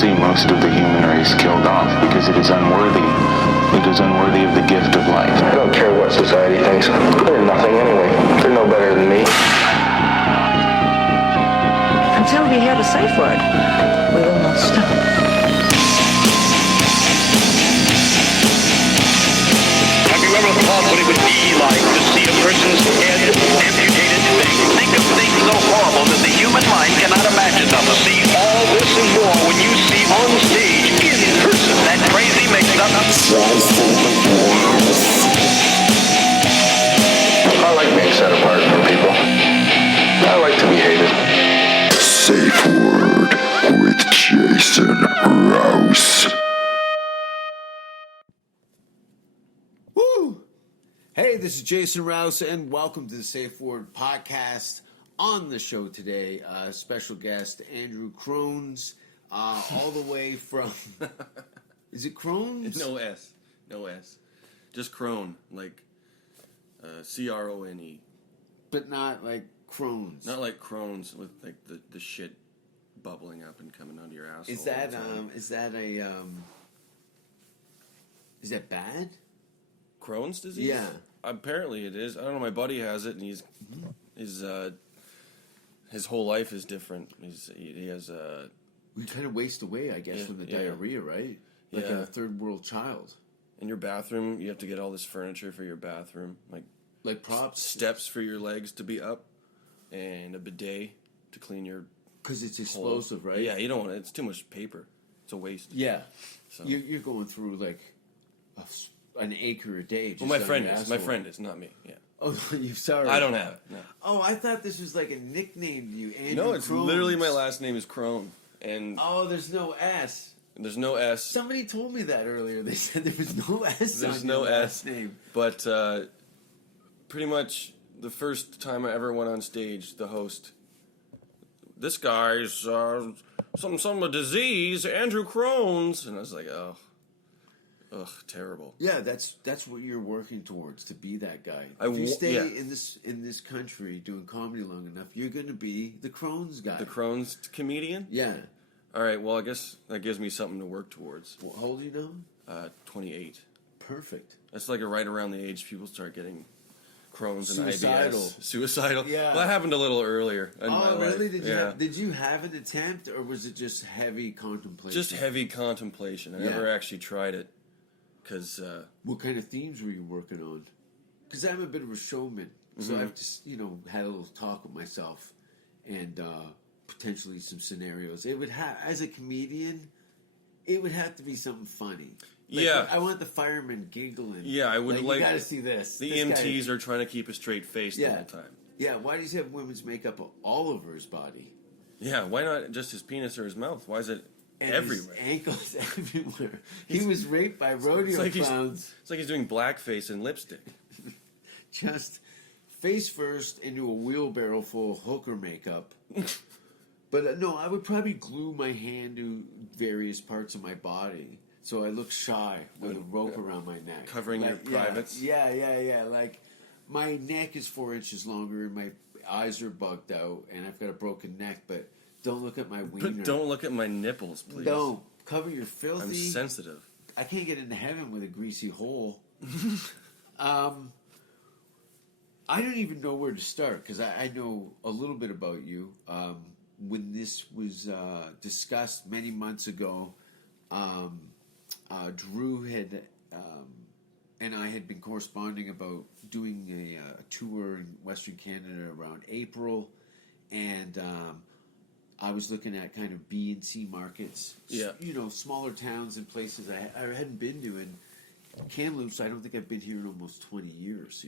see most of the human race killed off because it is unworthy. It is unworthy of the gift of life. I don't care what society thinks. They're nothing anyway. They're no better than me. Until we hear the safe word, we will not stop. Have you ever thought what it would be like to see a person's head amputated? Think of things so horrible that the human mind cannot imagine them. To see all this and more when you see on stage, in person, that crazy mix-up. I like being set apart from people. I like to be hated. Safe Word with Jason Rouse. Woo! Hey, this is Jason Rouse, and welcome to the Safe Word podcast. On the show today, special guest Andrew Crone's, all the way from. Is it Crone's? No S. Just Crone, like Crone. But not like Crone's. Not like Crohn's with like the shit bubbling up and coming out of your asshole. Is that is that bad? Crohn's disease? Yeah. Apparently it is. I don't know. My buddy has it, and his whole life is different. He has We kind of waste away, I guess, from the diarrhea, right? Like a third world child. in your bathroom. You have to get all this furniture for your bathroom, like props, steps for your legs to be up, and a bidet to clean your. Because it's explosive, right? Yeah, you don't want it. It's too much paper. It's a waste. Yeah, so. You're going through like an acre a day. Just well, my friend is not me. Yeah. Oh, you sorry. I don't have it. No. Oh, I thought this was like a nickname to you, Andrew. No, it's Crone's. literally my last name is Crone, and there's no S. There's no S. Somebody told me that earlier. They said there was no S. There's on no your S last name. But pretty much the first time I ever went on stage, the host, this guy's some disease, Andrew Crone's, and I was like, ugh, terrible. Yeah, that's what you're working towards, to be that guy. If you stay in this country doing comedy long enough, you're going to be the Crone's guy. The Crone's comedian? Yeah. All right, well, I guess that gives me something to work towards. How old are you now? 28. Perfect. That's like right around the age people start getting Crohn's and Suicidal. IBS. Suicidal? Yeah. Well, that happened a little earlier in my life. Really? Yeah. Did you have an attempt, or was it just heavy contemplation? Just heavy contemplation. I never actually tried it. Because what kind of themes were you working on? Because I'm a bit of a showman, so I've just had a little talk with myself, and potentially some scenarios. It would as a comedian, it would have to be something funny. Like, yeah, I want the firemen giggling. Yeah, I would like. You got to see this. The this EMTs are trying to keep a straight face the whole time. Yeah, why does he have women's makeup all over his body? Yeah, why not just his penis or his mouth? Why is it everywhere? His ankles everywhere. He was raped by rodeo clowns. It's like he's doing blackface and lipstick. Just face first into a wheelbarrow full of hooker makeup. But no, I would probably glue my hand to various parts of my body, so I look shy with a rope around my neck, covering your privates. Yeah. Like my neck is 4 inches longer, and my eyes are bugged out, and I've got a broken neck. But don't look at my wiener. But don't look at my nipples, please. Don't cover your filthy. I'm sensitive. I can't get into heaven with a greasy hole. I don't even know where to start, because I know a little bit about you. When this was discussed many months ago, Drew had and I had been corresponding about doing a tour in Western Canada around April, and I was looking at kind of B and C markets, smaller towns and places I hadn't been to. And Kamloops, I don't think I've been here in almost 20 years.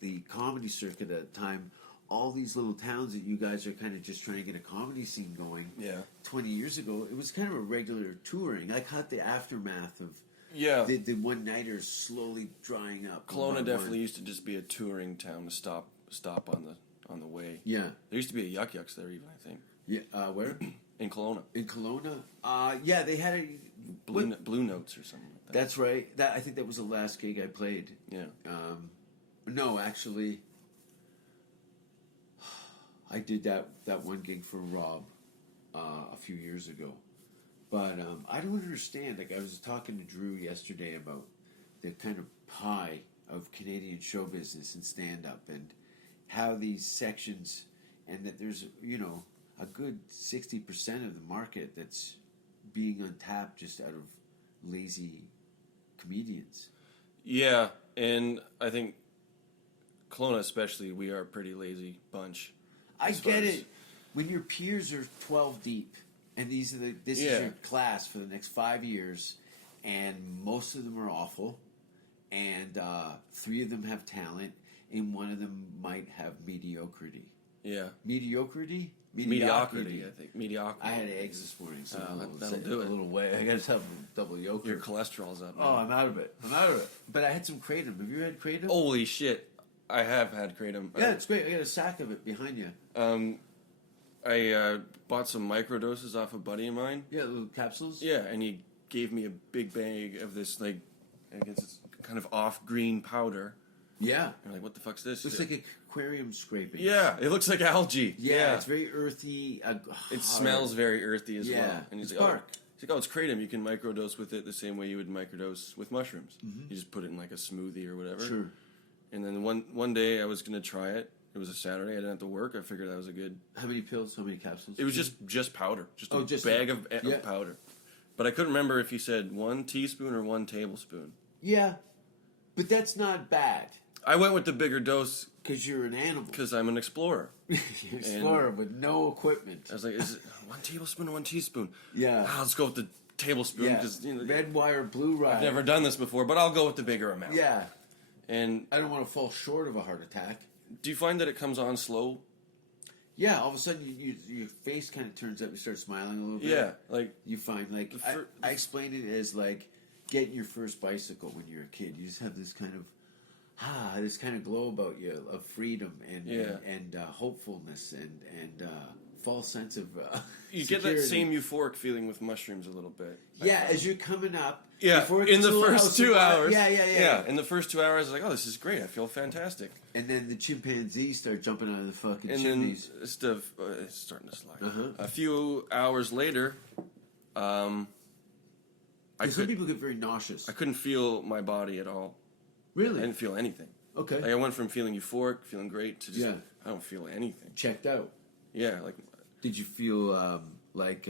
The comedy circuit at the time, all these little towns that you guys are kind of just trying to get a comedy scene going. Yeah. 20 years ago, it was kind of a regular touring. I caught the aftermath of the one-nighters slowly drying up. Kelowna definitely used to just be a touring town to stop on the way. Yeah. There used to be a Yuck Yucks there even, I think. Yeah. Where? In Kelowna. In Kelowna? Yeah, they had a... Blue Notes or something like that. That's right. I think that was the last gig I played. Yeah. No, actually... I did that one gig for Rob a few years ago. But I don't understand. Like I was talking to Drew yesterday about the kind of pie of Canadian show business and stand-up, and how these sections, and that there's a good 60% of the market that's being untapped just out of lazy comedians. Yeah, and I think Kelowna especially, we are a pretty lazy bunch. I get it. When your peers are 12 deep, and this is your class for the next 5 years, and most of them are awful, and 3 of them have talent, and 1 of them might have mediocrity. Yeah. Mediocrity, I think. Mediocrity. I had eggs this morning, so that'll do it. A little way. I got to have double yolk. Your cholesterol's up. Oh, I'm out of it. But I had some kratom. Have you had kratom? Holy shit. I have had kratom. Yeah, it's great. I got a sack of it behind you. I bought some microdoses off a buddy of mine. Yeah, little capsules. Yeah, and he gave me a big bag of this, like, I guess it's kind of off-green powder. Yeah. I'm like, what the fuck's this? Looks like aquarium scraping. Yeah, it looks like algae. Yeah, it's very earthy. It smells very earthy as well. And it's he's like, oh, it's kratom. You can microdose with it the same way you would microdose with mushrooms. Mm-hmm. You just put it in like a smoothie or whatever. Sure. And then one day I was going to try it. It was a Saturday. I didn't have to work. I figured that was a good... How many pills? How many capsules? It was just powder. Just a bag of powder. But I couldn't remember if he said 1 teaspoon or 1 tablespoon. Yeah. But that's not bad. I went with the bigger dose. Because you're an animal. Because I'm an explorer. You're an explorer with no equipment. I was like, is it 1 tablespoon or 1 teaspoon? Yeah. Let's go with the tablespoon. Cause, red wire, blue wire. I've never done this before, but I'll go with the bigger amount. Yeah. And I don't want to fall short of a heart attack. Do you find that it comes on slow? Yeah, all of a sudden your face kind of turns up. You start smiling a little bit. Yeah, like you find like I explained it as like getting your first bicycle when you're a kid. You just have this kind of glow about you of freedom and hopefulness and false sense of you security. get that same euphoric feeling with mushrooms a little bit. Yeah, as you're coming up. Yeah, in the first 2 hours. Yeah. In the first 2 hours, I was like, oh, this is great. I feel fantastic. And then the chimpanzees start jumping out of the fucking and chimneys. And then it's starting to slide. A few hours later, some people get very nauseous. I couldn't feel my body at all. Really? I didn't feel anything. Okay. Like I went from feeling euphoric, feeling great, to just I don't feel anything. Checked out. Yeah, like. Did you feel like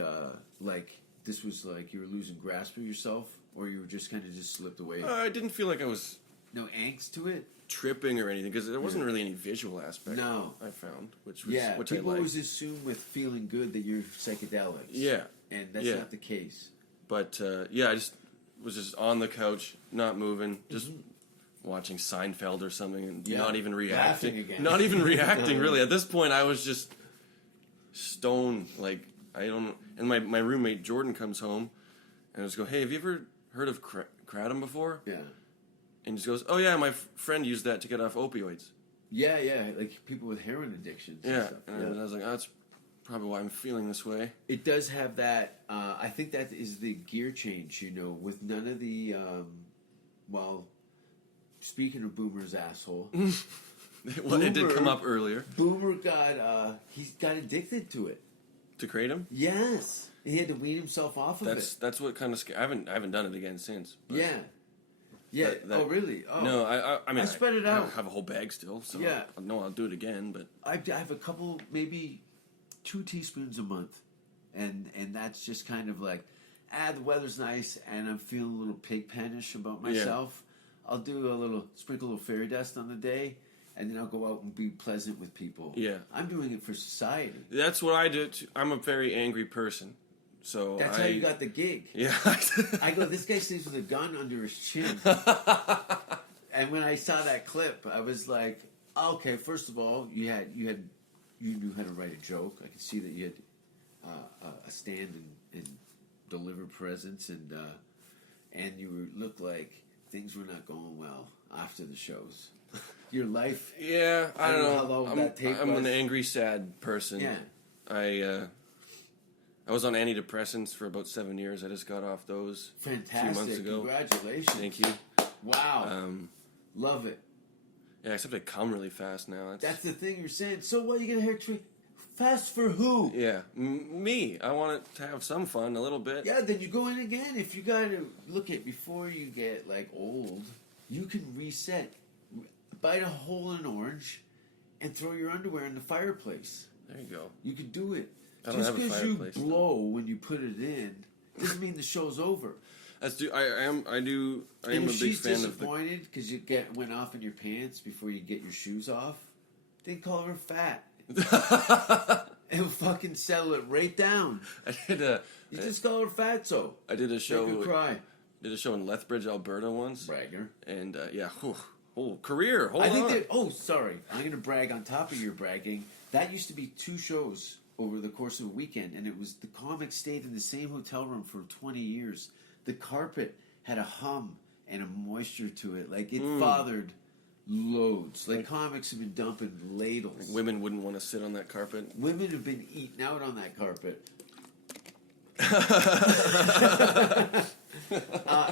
this was like you were losing grasp of yourself, or you were just kind of just slipped away? I didn't feel like I was no angst to it, tripping or anything, because there wasn't really any visual aspect. No, I found which people I always assume with feeling good that you're psychedelics. Yeah, and that's not the case. But I just was just on the couch, not moving, just. Watching Seinfeld or something and not even reacting. Not even reacting, really. At this point, I was just stoned. Like, I don't... And my roommate, Jordan, comes home and I just go, hey, have you ever heard of kratom before? Yeah. And he just goes, oh, yeah, my friend used that to get off opioids. Yeah, like people with heroin addictions. Yeah. And I was like, oh, that's probably why I'm feeling this way. It does have that... I think that is the gear change, with none of the... Speaking of Boomer's asshole, it did come up earlier. Boomer got addicted to it. To kratom? Yes, he had to wean himself off of it. That's what kind of I haven't done it again since. Yeah. Oh, really? Oh. No, I mean, I spread it out. I have a whole bag still, so yeah. I know I'll do it again. But I have a couple, maybe 2 teaspoons a month, and that's just kind of like, the weather's nice, and I'm feeling a little pigpenish about myself. Yeah. I'll do sprinkle a little fairy dust on the day, and then I'll go out and be pleasant with people. Yeah. I'm doing it for society. That's what I do, too. I'm a very angry person. So that's how you got the gig. Yeah. I go, this guy sleeps with a gun under his chin. And when I saw that clip, I was like, okay, first of all, you knew how to write a joke. I could see that you had a stand and deliver presents, and you looked like things were not going well after the shows. Your life. Yeah, I don't know how long that tape I'm was. an angry, sad person. Yeah. I was on antidepressants for about 7 years. I just got off those Fantastic. a few months ago. Congratulations. Thank you. Wow. Love it. Yeah, except I come really fast now. That's the thing you're saying. So what, you get a hair Fast for who? Yeah, me. I want it to have some fun, a little bit. Yeah, then you go in again. If you gotta look at before you get like old, you can reset. Bite a hole in an orange, and throw your underwear in the fireplace. There you go. You can do it. I don't Just have a because you fireplace, blow when you put it in doesn't mean the show's over. I am And a big if she's fan of the. disappointed because you went off in your pants before you get your shoes off, then call her fat. And fucking settle it right down. You just call her fatso. I did a show. Make her cry. Did a show in Lethbridge, Alberta once. Bragger. And career. Hold I on. think sorry. I'm going to brag on top of your bragging. That used to be 2 shows over the course of a weekend, and it was the comics stayed in the same hotel room for 20 years. The carpet had a hum and a moisture to it. Like, it fathered loads. Like, comics have been dumping ladles. Women wouldn't want to sit on that carpet. Women have been eating out on that carpet.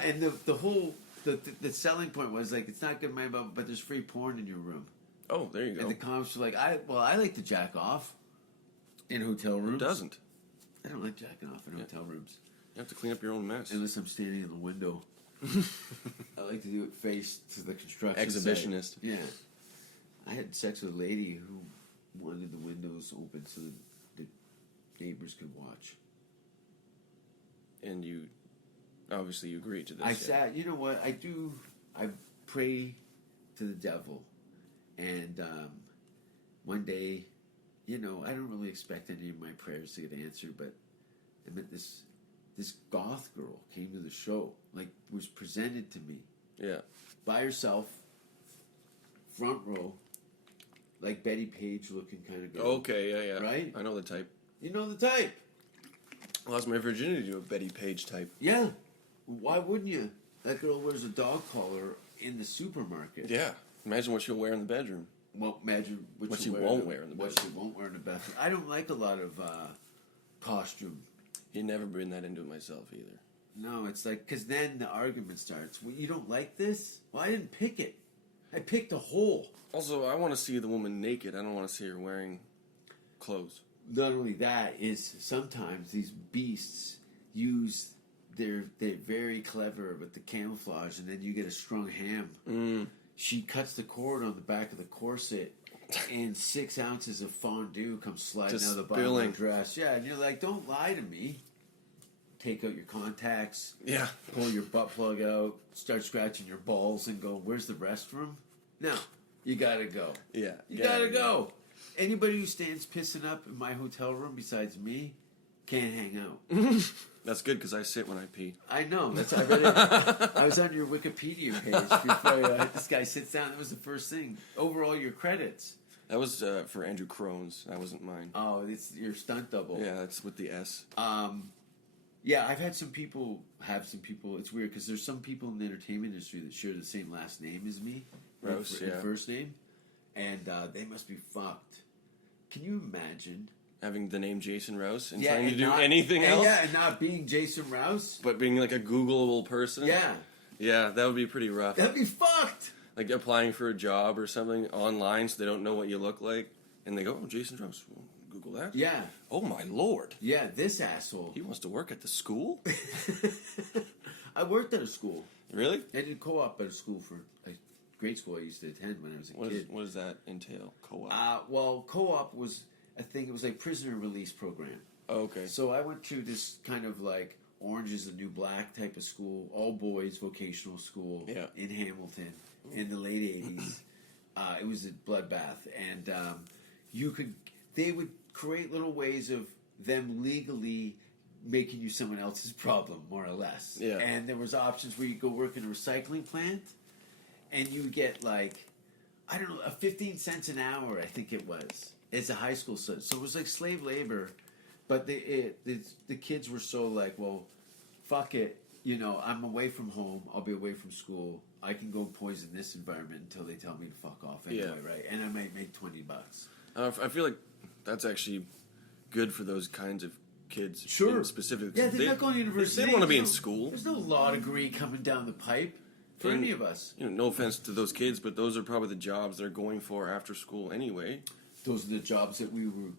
And the whole... The selling point was, like, it's not good, man, but there's free porn in your room. Oh, there you go. And the comics were like, I like to jack off in hotel rooms. Who doesn't? I don't like jacking off in hotel rooms. You have to clean up your own mess. Unless I'm standing in the window. I like to do it face to the construction Exhibitionist. site. Yeah. I had sex with a lady who wanted the windows open so the neighbors could watch. And you, obviously, you agreed to this. I sat, you know what, I pray to the devil. And one day, I don't really expect any of my prayers to get answered, but I met this goth girl came to the show, like, was presented to me. Yeah. By herself, front row, like Betty Page looking kind of girl. Okay, yeah. Right? I know the type. You know the type. I lost my virginity to a Betty Page type. Yeah. Why wouldn't you? That girl wears a dog collar in the supermarket. Yeah. Imagine what she'll wear in the bedroom. Well, imagine what she won't wear in the bedroom. What she won't wear in the bathroom. I don't like a lot of costume. You'd never been that into it myself either. No, it's like, because then the argument starts. Well, you don't like this? Well, I didn't pick it. I picked a hole. Also, I want to see the woman naked. I don't want to see her wearing clothes. Not only that, is sometimes these beasts use they're very clever with the camouflage, and then you get a strung ham. She cuts the cord on the back of the corset, and 6 ounces of fondue comes sliding Just out of the bottom spilling. of the dress. Yeah, and you're like, don't lie to me. Take out your contacts. Yeah. Pull your butt plug out. Start scratching your balls and go, where's the restroom? No, you gotta go. Yeah. You gotta go. Anybody who stands pissing up in my hotel room besides me can't hang out. That's good because I sit when I pee. I know. I read it. I was on your Wikipedia page before this guy sits down. That was the first thing. Over all your credits. That was for Andrew Crone's. That wasn't mine. Oh, it's your stunt double. Yeah, that's with the S. Yeah, I've had some people It's weird because there's some people in the entertainment industry that share the same last name as me. Rouse, and first name. And they must be fucked. Can you imagine? Having the name Jason Rouse and Yeah, trying to and do not- anything else? Yeah, and not being Jason Rouse. But being like a Googleable person? Yeah. Yeah, that would be pretty rough. That'd be fucked. Like applying for a job or something online so they don't know what you look like. And they go, oh, Jason Rouse. Well, Google that. Yeah. Oh, my Lord. Yeah, this asshole. He wants to work at the school? I worked at a school. Really? I did co-op at a school for a grade school I used to attend when I was a kid. What does that entail? Co-op? Well, co-op was a thing. It was like prisoner release program. Oh, okay. So I went to this kind of like Orange is the New Black type of school, all boys vocational school in Hamilton in the late 80s. It was a bloodbath, and they would create little ways of them legally making you someone else's problem, more or less. Yeah. And there was options where you go work in a recycling plant, and you would get like, I don't know, 15 cents an hour, I think it was. It's a high school, so it was like slave labor. But the kids were so like, well, fuck it. I'm away from home. I'll be away from school. I can go poison this environment until they tell me to fuck off anyway, right? And I might make $20. I feel like that's actually good for those kinds of kids. Sure. Specifically. Yeah, they're not going to university. They don't want to be in school. There's no law degree coming down the pipe for any of us. No offense to those kids, but those are probably the jobs they're going for after school anyway. Those are the jobs that we were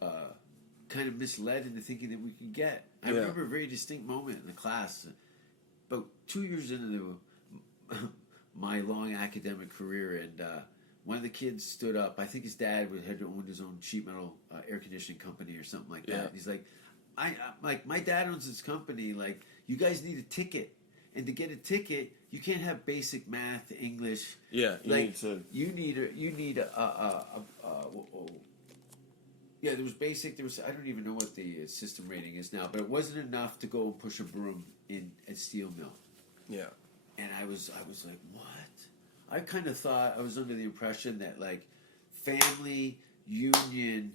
kind of misled into thinking that we could get. I Yeah. remember a very distinct moment in the class, about 2 years into my long academic career, and one of the kids stood up. I think his dad had owned his own sheet metal air conditioning company or something like that. Yeah. He's like, my dad owns this company. Like, you guys need a ticket, and to get a ticket, you can't have basic math, English. Yeah, You need yeah, there was I don't even know what the system rating is now, but it wasn't enough to go and push a broom in a steel mill. Yeah. And I was like, what? I kind of thought, I was under the impression that, like, family, union,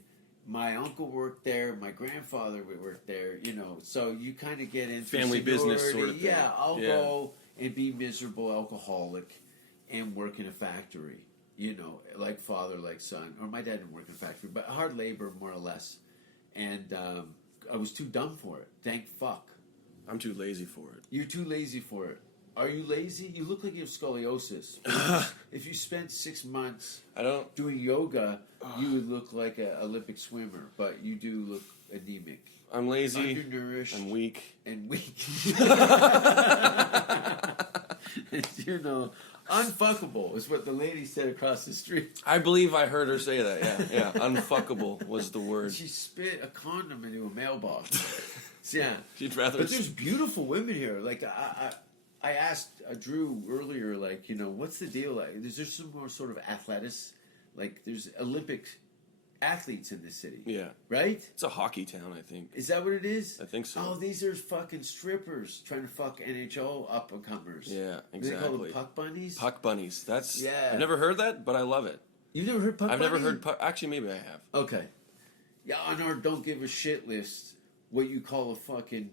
my uncle worked there, my grandfather worked there, you know, so you kind of get into Family business seniority. sort of thing. Yeah, I'll go and be miserable alcoholic and work in a factory, you know, like father, like son. Or my dad didn't work in a factory, but hard labor, more or less. And I was too dumb for it. Thank fuck. I'm too lazy for it. You're too lazy for it. Are you lazy? You look like you have scoliosis. If you spent 6 months doing yoga, you would look like an Olympic swimmer, but you do look anemic. I'm lazy. Undernourished. I'm weak. And weak. And, you know, unfuckable is what the lady said across the street. I believe I heard her say that. Yeah. Unfuckable was the word. She spit a condom into a mailbox. Yeah. She'd rather. But there's beautiful women here. Like, I asked Drew earlier, like, you know, what's the deal? Like, is there some more sort of athletics? Like, there's Olympic athletes in this city. Yeah. Right? It's a hockey town, I think. Is that what it is? I think so. Oh, these are fucking strippers trying to fuck NHL up-and-comers. Yeah, exactly. They call them puck bunnies? Puck bunnies. That's. Yeah. I've never heard that, but I love it. You've never heard puck I've bunny? never heard puck. Actually, maybe I have. Okay. Yeah, on our don't give a shit list, what you call a fucking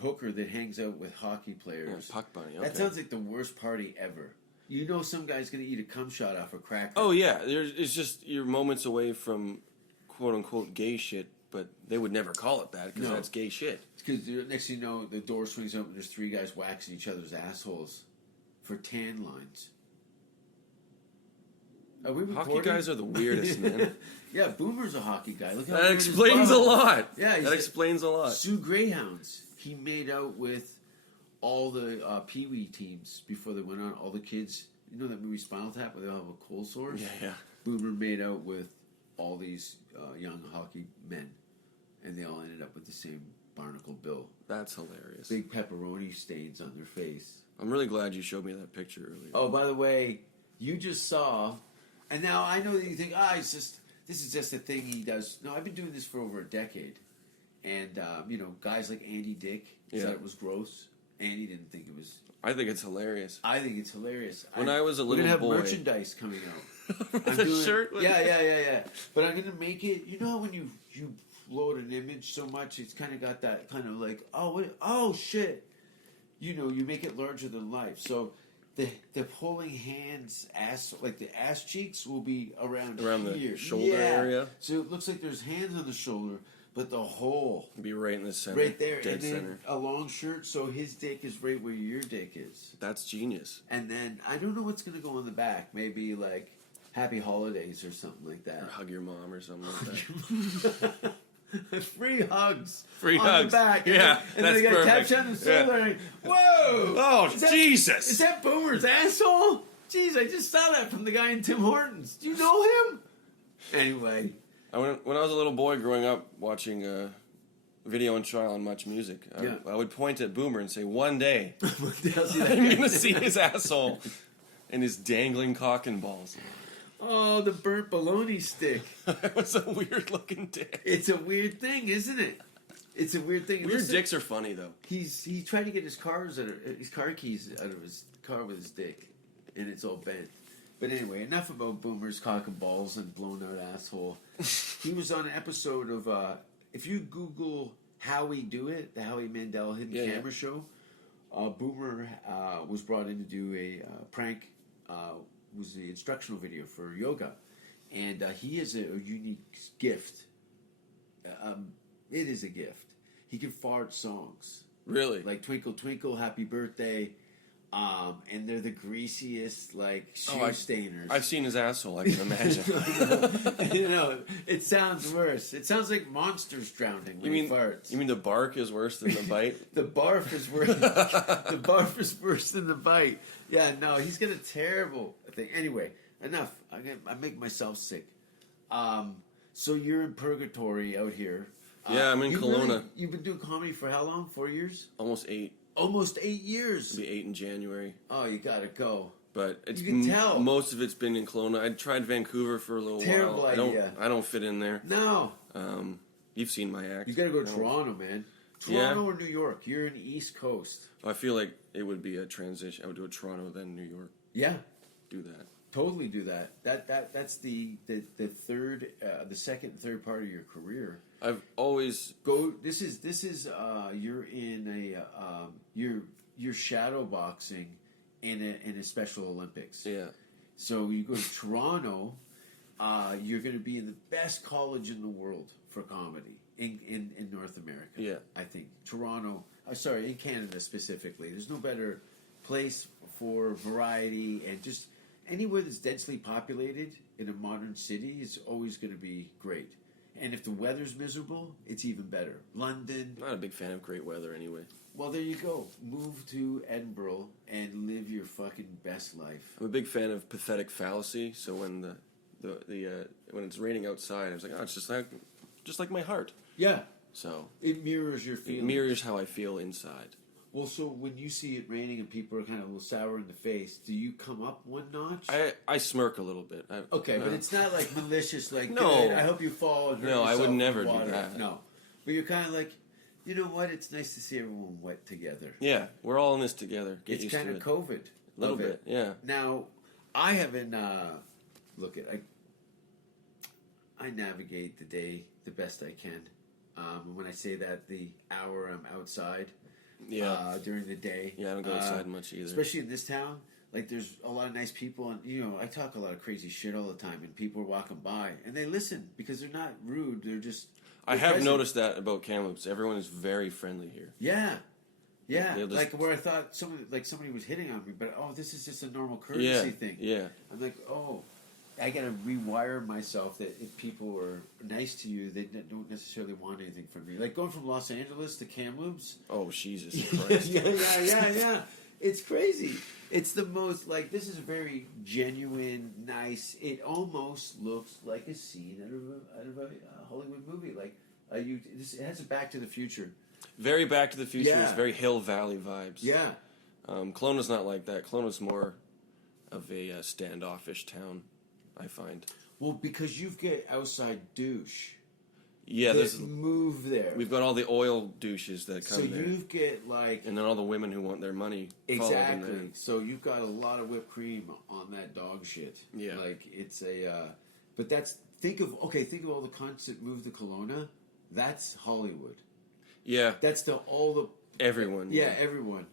hooker that hangs out with hockey players. Yeah, puck bunny. Okay. That sounds like the worst party ever. You know some guy's going to eat a cum shot off a cracker. Oh yeah, it's just you're moments away from quote unquote gay shit, but they would never call it that because No. that's gay shit. Because next thing you know, the door swings open, there's 3 guys waxing each other's assholes for tan lines. Are we recording? Hockey guys are the weirdest, man. Yeah, Boomer's a hockey guy. Look how That weird his explains a bottom- lot. Yeah, he's that explains a lot. Sioux Greyhounds. He made out with all the Pee Wee teams before they went on. All the kids. You know that movie Spinal Tap where they all have a cold sore? Yeah. Boomer made out with all these young hockey men. And they all ended up with the same barnacle bill. That's hilarious. Big pepperoni stains on their face. I'm really glad you showed me that picture earlier. Oh, by the way, you just saw, and now I know that you think, this is just a thing he does. No, I've been doing this for over a decade. And, you know, guys like Andy Dick said it was gross. Andy didn't think it was. I think it's hilarious. I think it's hilarious. When I was a we're little gonna have boy- merchandise coming out. With a shirt? Yeah. But I'm gonna make it. You know when you load an image so much, it's kind of got that kind of like, oh shit. You know, you make it larger than life. So the holding hands ass, like the ass cheeks will be around here. the shoulder area. So it looks like there's hands on the shoulder, but the hole Be right in the center. right there, Dead and then center. a long shirt, so his dick is right where your dick is. That's genius. And then I don't know what's gonna go on the back. Maybe like Happy Holidays or something like that. Or hug your mom or something like that. Free hugs. Free on hugs. the back. Yeah, and then they that's got perfect. tapped on the shoulder. Yeah. And, whoa! Oh, Jesus! Is that Boomer's asshole? Jeez, I just saw that from the guy in Tim Hortons. Do you know him? Anyway. When I was a little boy growing up watching Video and Trial and Much Music, I would point at Boomer and say, one day, I'm going to see his asshole and his dangling cock and balls. Oh, the burnt bologna stick. That was a weird looking dick. It's a weird thing, isn't it? It's a weird thing. Weird Listen, dicks are funny, though. He tried to get his car keys out of his car with his dick, and it's all bent. But anyway, enough about Boomer's cock and balls and blown out asshole. He was on an episode of if you Google How We Do It, the Howie Mandel Hidden Camera Show. Boomer was brought in to do a prank. Was the instructional video for yoga, and he has a unique gift. It is a gift. He can fart songs. Really? Like Twinkle Twinkle, Happy Birthday. And they're the greasiest, like, shoe Oh, stainers. I've seen his asshole, I can imagine. You know, it sounds worse. It sounds like monsters drowning when he farts. You mean the bark is worse than the bite? The barf is worse. The barf is worse than the bite. Yeah, no, he's got a terrible thing. Anyway, enough. I make myself sick. So you're in purgatory out here. Yeah, I'm in Kelowna. You've been doing comedy for how long? 4 years? Almost 8. Almost 8 years. It'll be 8 in January. Oh, you gotta go. But it's You can tell. most of it's been in Kelowna. I tried Vancouver for a little Terrible while. idea. I don't fit in there. No. You've seen my act. You gotta go to Toronto, man. Toronto or New York? You're in the East Coast. I feel like it would be a transition. I would do a Toronto, then New York. Yeah. Do that. Totally do that. That's the third, the second and third part of your career. I've always Go. This is you're in a you're shadow boxing in a Special Olympics. yeah. So you go to Toronto. You're going to be in the best college in the world for comedy in North America. Yeah. I think Toronto. Sorry, in Canada specifically. There's no better place for variety and just anywhere that's densely populated in a modern city is always going to be great. And if the weather's miserable, it's even better. London. Not a big fan of great weather anyway. Well, there you go. Move to Edinburgh and live your fucking best life. I'm a big fan of pathetic fallacy. So when when it's raining outside, I was like, oh, it's just like my heart. Yeah. So It mirrors your it feelings. mirrors how I feel inside. Well, so when you see it raining and people are kind of a little sour in the face, do you come up one notch? I smirk a little bit. Okay, but it's not like malicious, like, No. "Good, I hope you fall and hurt No, I would yourself in never do water." that. No. But you're kind of like, you know what? It's nice to see everyone wet together. Yeah, we're all in this together. Get It's used kind to of it. COVID. A little of bit, it. yeah. Now, I haven't, I navigate the day the best I can. And when I say that, the hour I'm outside Yeah. during the day. Yeah, I don't go outside much either. Especially in this town. Like, there's a lot of nice people, and, you know, I talk a lot of crazy shit all the time, and people are walking by, and they listen, because they're not rude, they're just... I they're have present. noticed that about Kamloops. Everyone is very friendly here. Yeah. Yeah, They'll just- like where I thought somebody was hitting on me, but this is just a normal courtesy thing. Yeah. I'm like, I gotta rewire myself that if people are nice to you, they don't necessarily want anything from you. Like going from Los Angeles to Kamloops. Oh, Jesus Christ. yeah. It's crazy. It's the most, like, this is a very genuine, nice, it almost looks like a scene out of a Hollywood movie. Like, it has a Back to the Future. Very Back to the Future. Yeah. It's very Hill Valley vibes. Yeah. Kelowna's not like that. Kelowna's more of a standoffish town, I find. Well, because you've got outside douche. Yeah, That move there. we've got all the oil douches that come So there. you get, like... And then all the women who want their money follow them Exactly. there. So you've got a lot of whipped cream on that dog shit. Yeah. Like, it's a... but that's... Think of all the cunts that move to Kelowna. That's Hollywood. Yeah, That's all the... everyone. Yeah, everyone.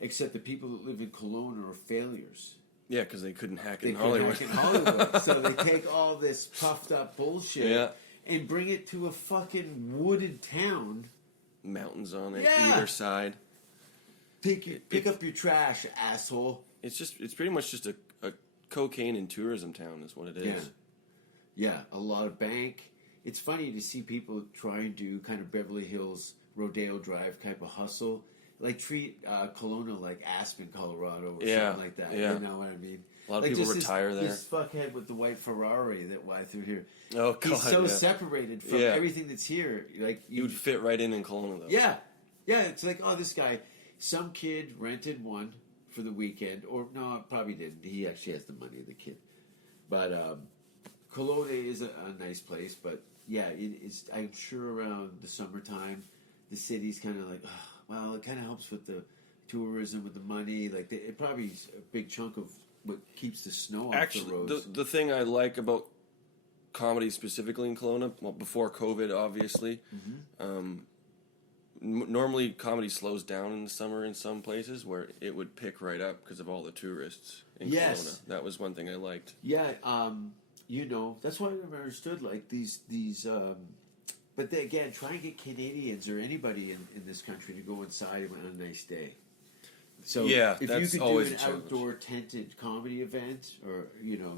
Except the people that live in Kelowna are failures. Yeah, because they couldn't hack it They in couldn't Hollywood. hack in Hollywood. So they take all this puffed up bullshit Yeah. and bring it to a fucking wooded town. Mountains on it, Yeah. either side. Pick up your trash, asshole. It's pretty much just a cocaine and tourism town is what it is. Yeah, a lot of bank. It's funny to see people try and do kind of Beverly Hills, Rodeo Drive type of hustle. Like treat Kelowna like Aspen, Colorado or Yeah, something like that. yeah. You know what I mean? A lot of Like people just retire there. This fuckhead with the white Ferrari that why through here. Oh, God, He's so yeah. separated from Yeah. everything that's here. Like You would fit right in Kelowna, though. yeah. It's like, this guy, some kid rented one for the weekend, or no, probably didn't. He actually has the money, the kid. But Kelowna is a nice place, but yeah, it's. I'm sure around the summertime, the city's kind of like, it kind of helps with the tourism, with the money. Like, it probably is a big chunk of what keeps the snow off the Actually, roads. the thing I like about comedy specifically in Kelowna, well, before COVID, obviously, Mm-hmm. Normally comedy slows down in the summer in some places where it would pick right up because of all the tourists in Yes. Kelowna. That was one thing I liked. Yeah, that's why I never understood like these. But then again, try and get Canadians or anybody in this country to go inside on a nice day. So Yeah, if you that's could do always an a challenge. outdoor tented comedy event or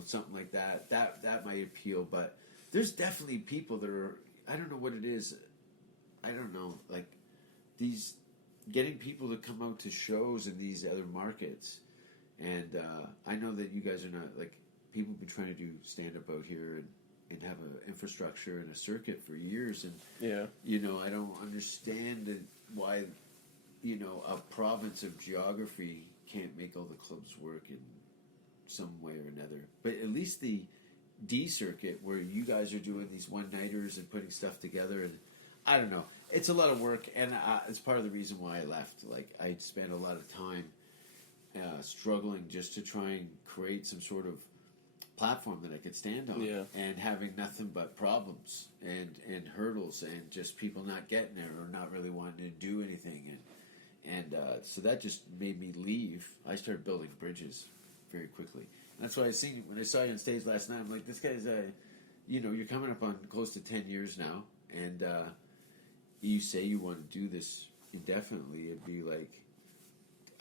something like that, that might appeal. But there's definitely people that are, I don't know what it is. I don't know, like these getting people to come out to shows in these other markets. And I know that you guys are not like people have been trying to do stand up out here and have an infrastructure and a circuit for years. And I don't understand why a province of geography can't make all the clubs work in some way or another. But at least the D circuit, where you guys are doing these one-nighters and putting stuff together, and I don't know, it's a lot of work, and it's part of the reason why I left. Like, I spent a lot of time struggling just to try and create some sort of platform that I could stand on, and having nothing but problems and hurdles and just people not getting there or not really wanting to do anything. And so that just made me leave. I started building bridges very quickly. And that's why when I saw you on stage last night, I'm like, this guy's you're coming up on close to 10 years now, and you say you want to do this indefinitely. It'd be like,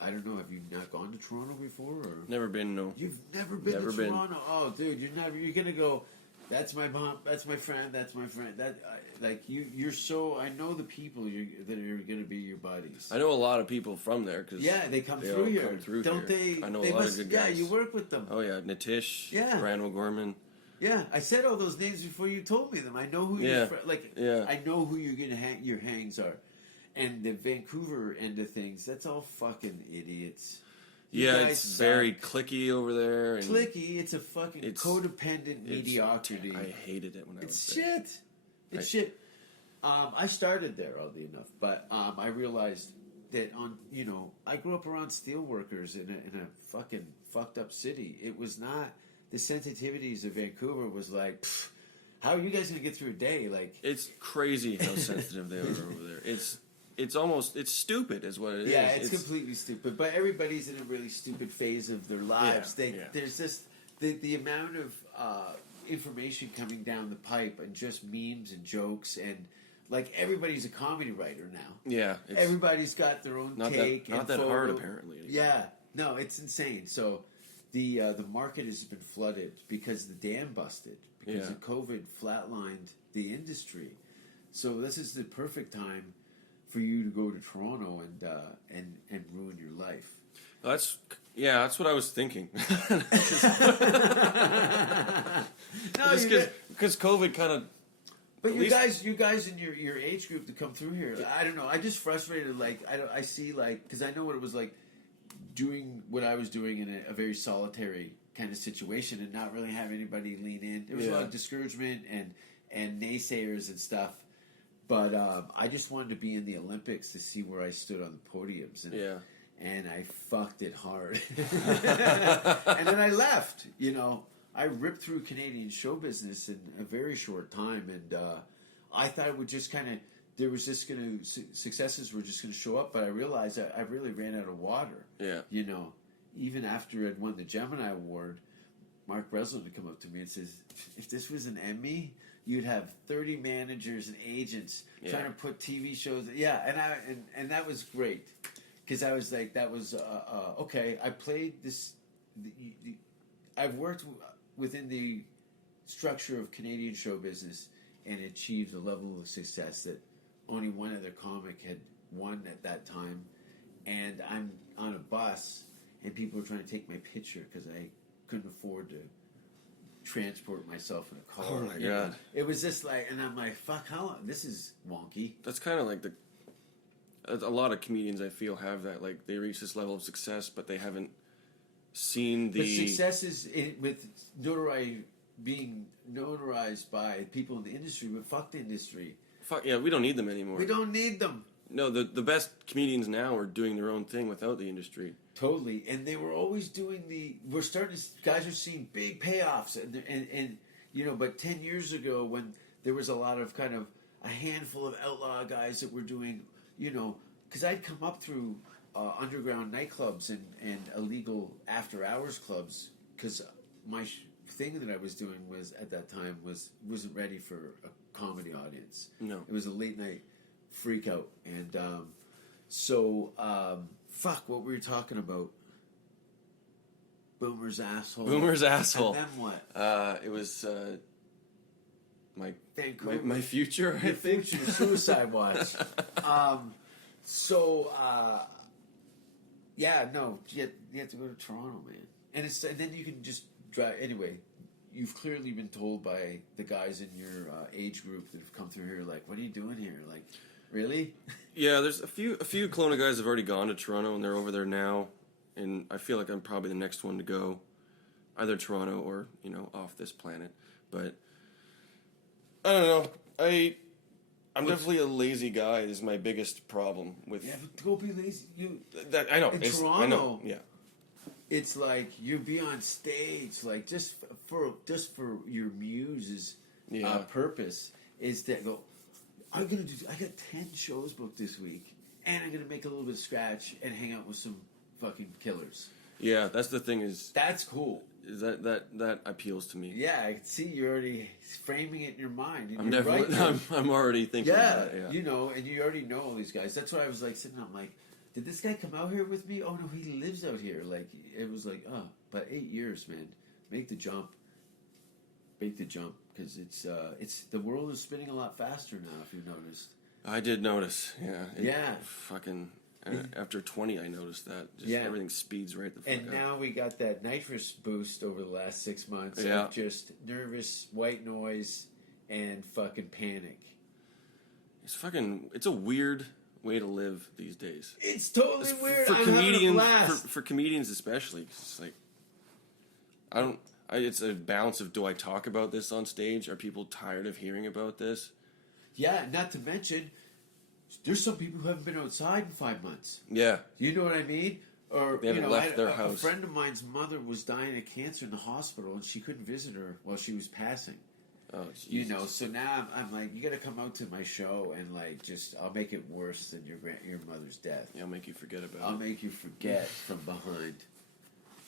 I don't know, have you not gone to Toronto before? Or Never been, no. You've never been to Toronto? Oh, dude, you're going to go, that's my mom, that's my friend, that's my friend. You're so, I know the people that are going to be your buddies. I know a lot of people from there. Cause they come through here. Don't they? I know they a lot of good guys. Yeah, you work with them. Oh, yeah, Nitish, Yeah. Brian O'Gorman. Yeah, I said all those names before you told me them. I know who I know who you're going to your hangs are. And the Vancouver end of things, that's all fucking idiots. It's very cliquey over there. And cliquey, it's a fucking codependent mediocrity. I hated it when I was there. Shit. It's shit. I started there, oddly enough, but I realized that I grew up around steelworkers in a fucking fucked up city. It was not, the sensitivities of Vancouver was like, pfft, how are you guys going to get through a day? Like, it's crazy how sensitive they are over there. It's stupid is what it is. Yeah, it's completely stupid. But everybody's in a really stupid phase of their lives. There's just the amount of information coming down the pipe and just memes and jokes, and like everybody's a comedy writer now. Yeah, everybody's got their own take. Not that hard, apparently. Yeah, no, it's insane. So the market has been flooded because the dam busted because of COVID flatlined the industry. So this is the perfect time for you to go to Toronto and ruin your life. That's what I was thinking. Because COVID kind of. But you guys in your age group to come through here, I don't know. I just frustrated. Like I see because I know what it was like doing what I was doing in a very solitary kind of situation and not really have anybody lean in. There was a lot of discouragement and naysayers and stuff. But I just wanted to be in the Olympics to see where I stood on the podiums. And I fucked it hard. And then I left, I ripped through Canadian show business in a very short time. And I thought it would just successes were just going to show up. But I realized I really ran out of water. Yeah. Even after I'd won the Gemini Award, Mark Breslin would come up to me and says, if this was an Emmy, you'd have 30 managers and agents trying to put TV shows. Yeah, and that was great because I was like, that was okay. I played this. I've worked within the structure of Canadian show business and achieved a level of success that only one other comic had won at that time. And I'm on a bus, and people were trying to take my picture because I couldn't afford to transport myself in a car. Oh my god! It was just like, and I'm like, "Fuck! How long? This is wonky." That's kind of like a lot of comedians I feel have that. Like they reach this level of success, but they haven't seen the. But success is with notoriety being notarized by people in the industry, but fuck the industry. Fuck yeah, we don't need them anymore. We don't need them. No, the best comedians now are doing their own thing without the industry. Totally, and they were always doing we're starting to, guys are seeing big payoffs, and but 10 years ago when there was a lot of kind of a handful of outlaw guys that were doing, because I'd come up through underground nightclubs and illegal after hours clubs, because my thing that I was doing was at that time wasn't ready for a comedy audience. No, it was a late night freak out, and so Fuck, what were you talking about? Boomer's asshole. Boomer's asshole. And then what? It was my Vancouver. my future. I Your think. future Suicide Watch. Yeah, no, you have to go to Toronto, man. And then you can just drive. Anyway, you've clearly been told by the guys in your age group that have come through here, like, what are you doing here? Like, really? Yeah, there's a few Kelowna guys have already gone to Toronto and they're over there now, and I feel like I'm probably the next one to go, either Toronto or off this planet. But I don't know. I'm definitely a lazy guy. Is my biggst problem with. Yeah, but go be lazy. That I know. In I Toronto, know. Yeah. it's like you be on stage, like just for your muse's purpose is that go. I got 10 shows booked this week, and I'm gonna make a little bit of scratch and hang out with some fucking killers. Yeah, that's the thing. That's cool. Is that appeals to me? Yeah, I can see you're already framing it in your mind. And I'm you're definitely. right. I'm already thinking. About it, yeah. And you already know all these guys. That's why I was like sitting. I'm like, did this guy come out here with me? Oh no, he lives out here. Like it was like, but 8 years, man. Make the jump. Make the jump because it's the world is spinning a lot faster now. If you've noticed. I did notice. Yeah. Yeah. After 20, I noticed that. Just everything speeds right the fuck And up. now we got that nitrous boost over the last 6 months Yeah. of just nervous white noise and fucking panic. It's a weird way to live these days. It's totally weird. For I'm having a comedians, blast. for comedians especially. 'Cause it's like, it's a balance of, do I talk about this on stage? Are people tired of hearing about this? Yeah, not to mention, there's some people who haven't been outside in 5 months. Yeah. You know what I mean? Or They haven't left their a house. friend of mine's mother was dying of cancer in the hospital, and she couldn't visit her while she was passing. Oh, Jesus. So now I'm like, you got to come out to my show and like I'll make it worse than your mother's death. Yeah, I'll make you forget about I'll it. make you forget from behind.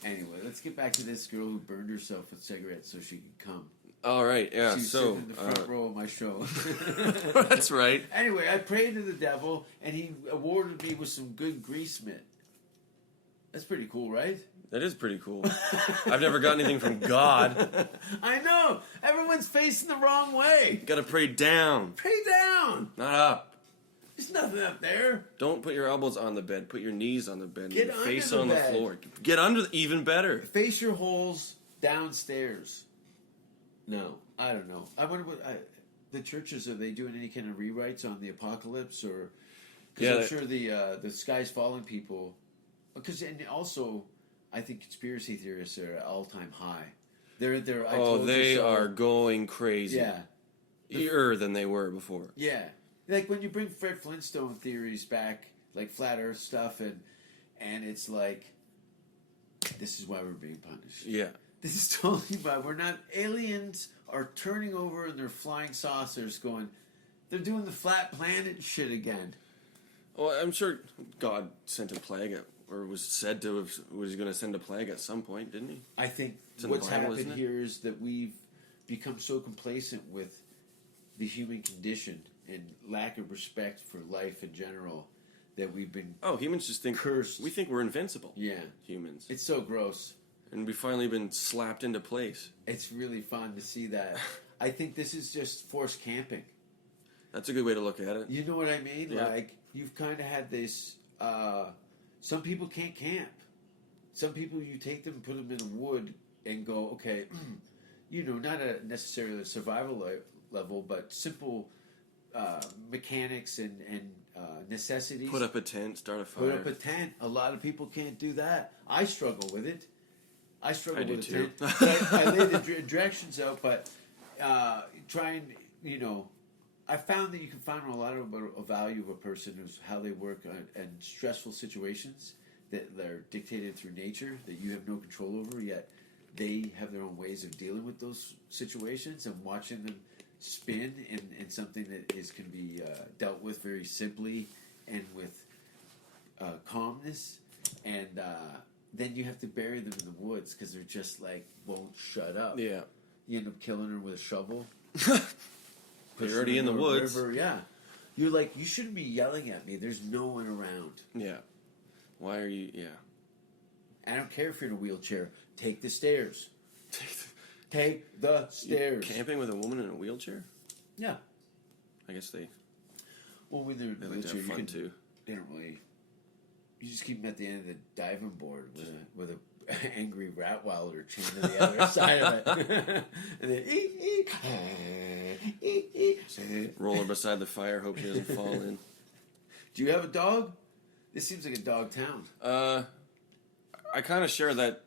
Anyway, let's get back to this girl who burned herself with cigarettes so she could come. All right, yeah, She was so... sitting in the front row of my show. That's right. Anyway, I prayed to the devil, and he awarded me with some good grease mitt. That's pretty cool, right? That is pretty cool. I've never got anything from God. I know! Everyone's facing the wrong way! Gotta pray down, Pray down! not up. There's nothing up there. Don't put your elbows on the bed. Put your knees on the bed. Get and your under face the on bed. the floor. Get under even better. Face your holes downstairs. No, I don't know. I wonder what the churches, are they doing any kind of rewrites on the apocalypse, or because I'm sure the sky's falling people, because and also I think conspiracy theorists are at all-time high. They're They are going crazy. Yeah, Than they were before. yeah. Like when you bring Fred Flintstone theories back, like flat Earth stuff, and it's like, this is why we're being punished. Yeah. This is totally why we're not. Aliens are turning over in their flying saucers, going. They're doing the flat planet shit again. Well, I'm sure God sent a plague, or was going to send a plague at some point, didn't he? I think in what's the Bible, happened isn't it? here is that we've become so complacent with the human condition and lack of respect for life in general that we've been. Oh, humans just think Cursed. We think we're invincible. Yeah, Humans. it's so gross. And we've finally been slapped into place. It's really fun to see that. I think this is just forced camping. That's a good way to look at it. You know what I mean? Yeah. Like, you've kind of had this. Some people can't camp. Some people, you take them, put them in the wood, and go, okay, not a necessarily a survival level, but simple mechanics and necessities. Put up a tent, start a fire. Put up a tent. A lot of people can't do that. I struggle with it. I struggle I do with a too. tent. But I lay the directions out, but trying, I found that you can find a lot of a value of a person who's how they work in stressful situations that they're dictated through nature that you have no control over, yet they have their own ways of dealing with those situations, and watching them spin in something that can be dealt with very simply and with calmness, and then you have to bury them in the woods because they're just like won't shut up. Yeah. You end up killing her with a shovel. You're already in the woods. River, yeah. You're like, you shouldn't be yelling at me. There's no one around. Yeah. Why are you? Yeah. I don't care if you're in a wheelchair. Take the stairs. Take the stairs. Camping with a woman in a wheelchair? Yeah. I guess they Well, when they're in a like to wheelchair, have you fun can, too. they don't really. You just keep them at the end of the diving board with a angry Rottweiler chained to the other side of it, and then Roll her beside the fire, hope she doesn't fall in. Do you have a dog? This seems like a dog town. I kind of share that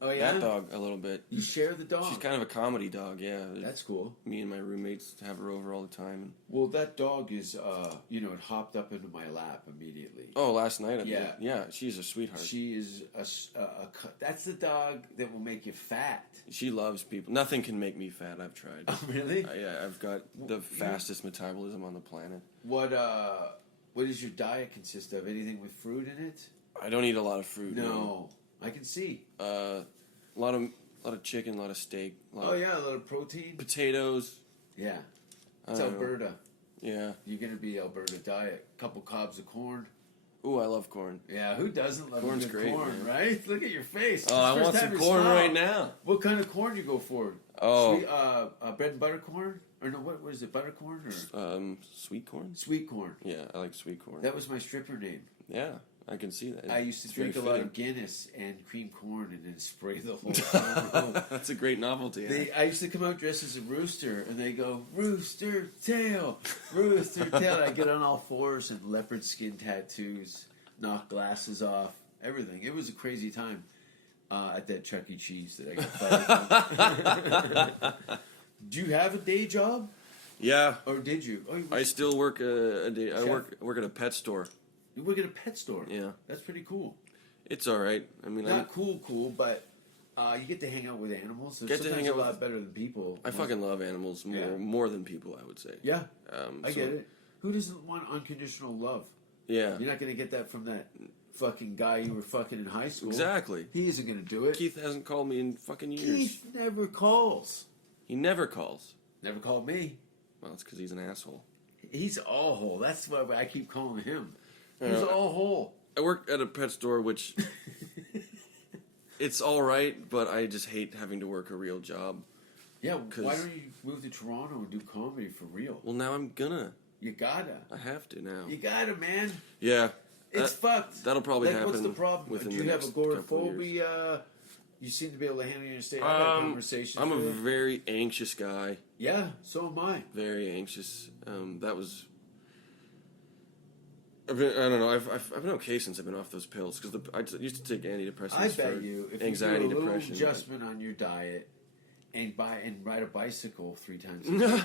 Oh yeah, that dog a little bit. You share the dog. She's kind of a comedy dog, yeah. That's cool. Me and my roommates have her over all the time. Well, that dog is, it hopped up into my lap immediately. Oh, last night? Yeah. Yeah, she's a sweetheart. She is that's the dog that will make you fat. She loves people. Nothing can make me fat, I've tried. Oh, really? Yeah, I've got the fastest metabolism on the planet. What does your diet consist of? Anything with fruit in it? I don't eat a lot of fruit. No. I can see. A lot of chicken, a lot of steak. A lot Oh, yeah, a lot of protein. potatoes. Yeah. I It's don't know. Alberta. Yeah. You're going to be Alberta diet. Couple cobs of corn. Ooh, I love corn. Yeah, who doesn't love Corn's good great, corn, man. right? Look at your face. Oh, I It's the want first some time you corn smile. right now. What kind of corn you go for? Oh. Sweet, bread and butter corn? Or no, what is it, butter corn or Sweet corn? sweet corn? Yeah, I like sweet corn. That was my stripper name. Yeah, I can see that. I used to It's very drink a lot of fitting. Guinness and cream corn and then spray the whole thing. That's a great novelty. I used to come out dressed as a rooster, and they go, "Rooster tail, rooster tail." And I get on all fours and leopard skin tattoos, knock glasses off, everything. It was a crazy time at that Chuck E. Cheese that I got fired from. Do you have a day job, Yeah, or did you? Oh, I still work a day. I Chef? work at a pet store. you work at a pet store. Yeah. That's pretty cool. It's all right. I mean, Not cool, but you get to hang out with animals. So Get to sometimes hang out a lot with- better than people. I fucking love animals Yeah. more than people. I would say. Yeah, I so- get it. Who doesn't want unconditional love? Yeah, You're not going to get that from that fucking guy you were fucking in high school. exactly. He isn't going to do it. Keith hasn't called me in fucking years. Keith never calls. He never calls. Never called me. Well, it's because he's an asshole. He's all whole. That's why I keep calling him. He's Yeah. all whole. I work at a pet store, which it's all right, but I just hate having to work a real job. Yeah, 'Cause- why don't you move to Toronto and do comedy for real? Well, now I'm gonna. You gotta. I have to now. You gotta, man. Yeah, It's that- fucked. that'll probably Like, what's happen the problem? within Do the you have next couple of agoraphobia? You seem to be able to handle your state. I've had conversations I'm a with him. very anxious guy. Yeah, so am I. Very anxious. That was. I don't know. I've been okay since I've been off those pills because I used to take antidepressants I for bet you, if anxiety, you do a little depression. adjustment on your diet and ride a bicycle 3 times a week.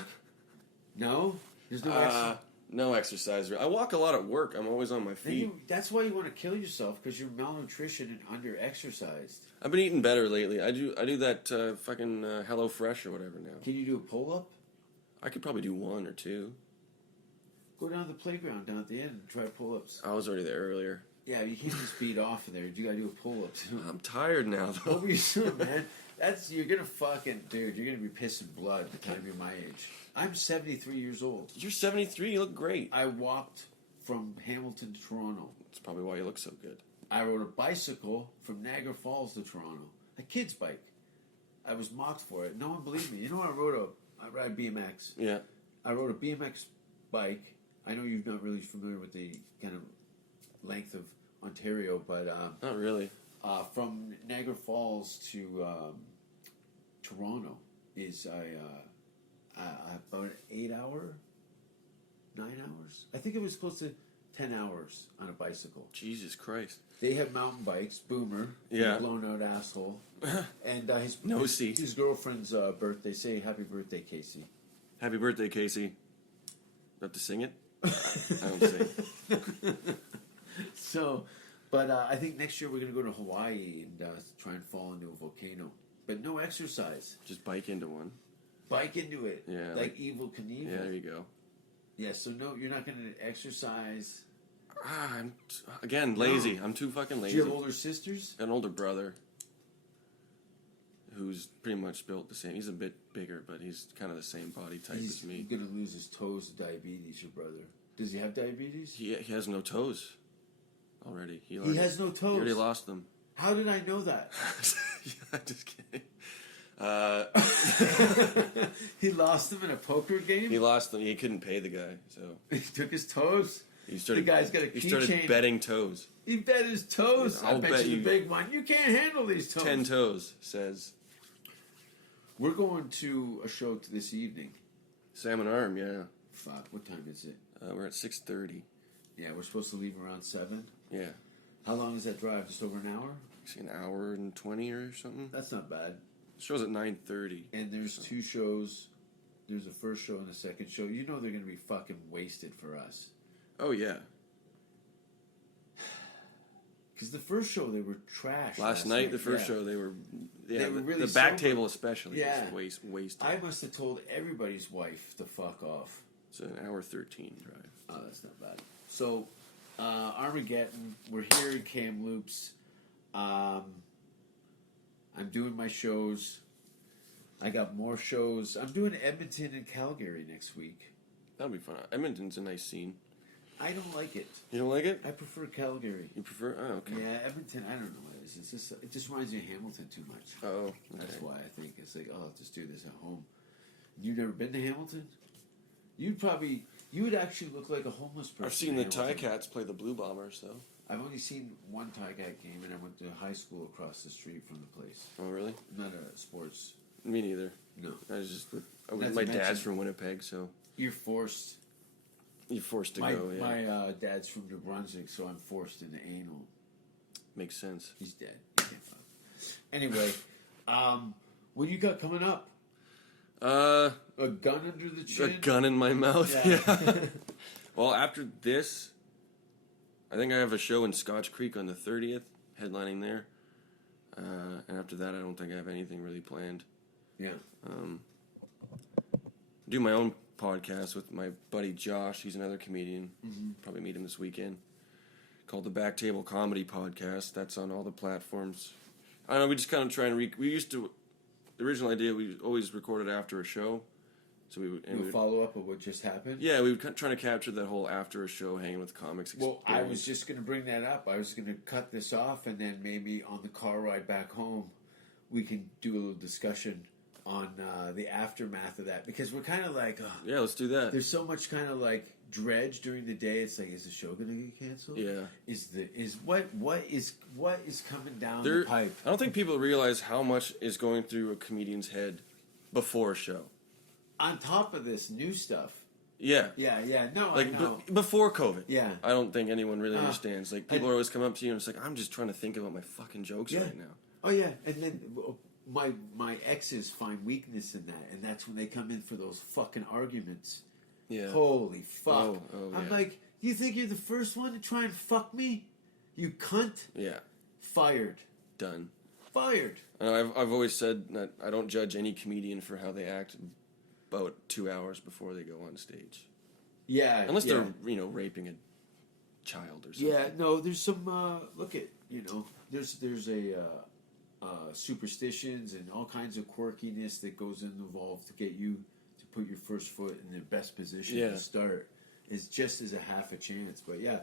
No? There's no exercise. No exercise. I walk a lot at work. I'm always on my feet. That's why you want to kill yourself, because you're malnutrition and under-exercised. I've been eating better lately. I do that fucking Hello Fresh or whatever now. Can you do a pull-up? I could probably do 1 or 2. Go down to the playground down at the end and try pull-ups. I was already there earlier. Yeah, you can't just beat off in there. You gotta do a pull-up too. I'm tired now What though. were you doing, man? You're gonna fucking, dude, you're gonna be pissing blood by the time you're my age. I'm 73 years old. You're 73. You look great. I walked from Hamilton to Toronto. That's probably why you look so good. I rode a bicycle from Niagara Falls to Toronto. A kid's bike. I was mocked for it. No one believed me. You know, I ride BMX. Yeah. I rode a BMX bike. I know you're not really familiar with the kind of length of Ontario, but Not really. from Niagara Falls to Toronto is about an 9 hours. I think it was close to 10 hours on a bicycle. Jesus Christ. They have mountain bikes, Boomer, Yeah. blown out asshole, and No seat. his girlfriend's birthday. Say happy birthday, Casey. Happy birthday, Casey. Do I have to sing it? I don't sing. So, but I think next year we're gonna go to Hawaii and try and fall into a volcano, but no exercise. Just bike into one. Bike into it, Yeah, like Evil Knievel. Yeah, there you go. Yeah, so no, you're not gonna exercise. I'm again lazy. I'm too fucking Do lazy. you have older sisters? An older brother who's pretty much built the same. He's a bit bigger, but he's kind of the same body type He's as me. gonna lose his toes to diabetes. Your brother. Does he have diabetes? He has no toes. already. He has no toes. He already lost them. How did I know that? Yeah, just kidding. He lost them in a poker game? He lost them. He couldn't pay the guy, so He took his toes? he started. The guy's got a He started keychain. betting toes. He bet his toes. I'll I bet bet you you- the big one. You can't handle these toes. 10 toes says We're going to a show this evening. Salmon Arm. Yeah, Fuck, what time is it? we're at 6:30. Yeah, we're supposed to leave around 7. Yeah, How long is that drive? Just over an hour? actually an hour and 20 or something. That's not bad. Show's at 9:30. And there's 2 shows. There's a first show and a second show. You know they're going to be fucking wasted for us. Oh yeah. Because the first show, they were trash. Last night, the first yeah. show, they were. Yeah, They were really the back sober. table especially. Yeah. Was wasted. I must have told everybody's wife to fuck off. It's an hour 13 drive. Oh, that's not bad. So, Armageddon, we're here in Kamloops. I'm doing my shows. I got more shows. I'm doing Edmonton and Calgary next week. That'll be fun. Edmonton's a nice scene. I don't like it. You don't like it? I prefer Calgary. You prefer? Oh, okay. Yeah, Edmonton, I don't know what it is. It's just, it just reminds me of Hamilton too much. Oh, okay. That's why I think it's like, oh, I'll just do this at home. You've never been to Hamilton? You would actually look like a homeless person. I've seen in the Hamilton. Ticats play the Blue Bombers, though. I've only seen one Ticat game, and I went to high school across the street from the place. Oh, really? I'm not a sports. Me neither. No. I was just. Not My to dad's mention- from Winnipeg, so You're forced. you're forced to My go. Yeah, dad's from New Brunswick, so I'm forced into anal. makes sense. He's dead. He can't fuck. Anyway, what you got coming up? A gun under the A chin? gun in my mouth. Yeah. Yeah. Well, after this, I think I have a show in Scotch Creek on the 30th, headlining there. And after that, I don't think I have anything really planned. Yeah. Do my own podcast with my buddy Josh. He's another comedian. Probably meet him this weekend. Called the Back Table Comedy Podcast. That's on all the platforms. I don't know. We just kind of try and we used to. The original idea, we always recorded after a show. So we would. Do a follow up of what just happened? Yeah, we were trying to capture that whole after a show hanging with comics experience. Well, I was just going to bring that up. I was going to cut this off, and then maybe on the car ride back home, we can do a little discussion on the aftermath of that, because we're kind of like, Yeah, let's do that. there's so much kind of like dredge during the day. It's like, is the show going to get canceled? Yeah. What is coming down There, the pipe? I don't think people realize how much is going through a comedian's head before a show. On top of this new stuff. Yeah. Yeah. No, Like I know. before COVID. Yeah. I don't think anyone really understands. Like people always come up to you and it's like, I'm just trying to think about my fucking jokes right now. Oh yeah, and then my exes find weakness in that, and that's when they come in for those fucking arguments. Yeah. Holy fuck! Oh, I'm yeah. like, you think you're the first one to try and fuck me? You cunt! Yeah. Fired. Done. Fired. I know, I've always said that I don't judge any comedian for how they act about 2 hours before they go on stage. Yeah. Unless yeah. they're, raping a child or something. Yeah. No, there's some. Look at there's a superstitions and all kinds of quirkiness that goes involved to get you to put your first foot in the best position Yeah. to start. Is just as a half a chance, but yeah.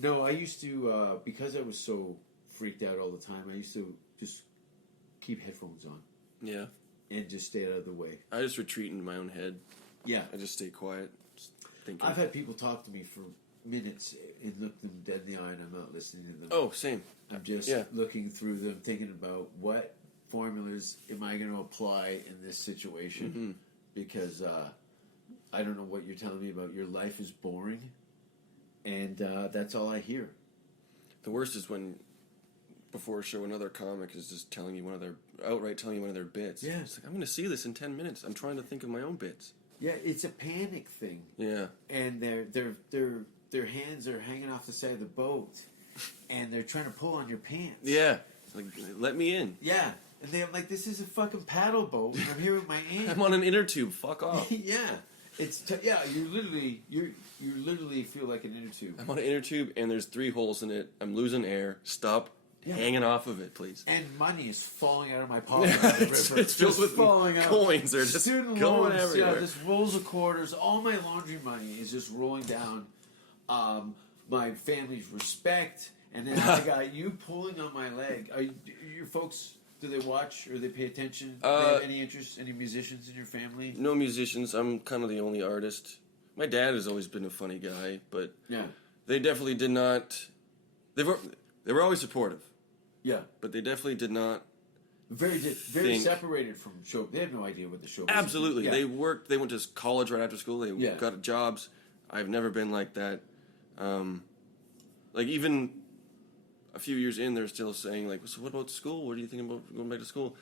No, I used to because I was so freaked out all the time. I used to just keep headphones on Yeah. and just stay out of the way. I just retreat into my own head. Yeah, I just stay quiet. Just thinking. I've had people talk to me for minutes and look them dead in the eye, and I'm not listening to them. Oh, same. I'm just looking through them, thinking about what formulas am I going to apply in this situation, because I don't know what you're telling me about. Your life is boring, and that's all I hear. The worst is when, before a show, another comic is just telling you outright telling you one of their bits. Yeah. It's like, I'm going to see this in 10 minutes. I'm trying to think of my own bits. Yeah, it's a panic thing. Yeah. And their hands are hanging off the side of the boat, and they're trying to pull on your pants. Yeah. It's like, let me in. Yeah. And they're like, this is a fucking paddle boat, and I'm here with my aunt. I'm on an inner tube. Fuck off. Yeah. You literally feel like an inner tube. I'm on an inner tube and there's 3 holes in it. I'm losing air. Stop hanging off of it, please. And money is falling out of my pocket. On the river. It's filled just with falling out. coins. They're just Student going loans, everywhere. yeah, just rolls of quarters. All my laundry money is just rolling down. My family's respect And then I got you pulling on my leg. Your folks, do they watch or they pay attention? Do they have any interest, any musicians in your family? No musicians. I'm kind of the only artist. My dad has always been a funny guy, but Yeah. they definitely did not. They were always supportive, Yeah. but they definitely did not. Very think- separated from show. They have no idea what the show is. Absolutely, Yeah. they worked. They went to college right after school. They Yeah. got jobs. I've never been like that. Like even a few years in, they're still saying like, "So what about school? What do you think about going back to school?"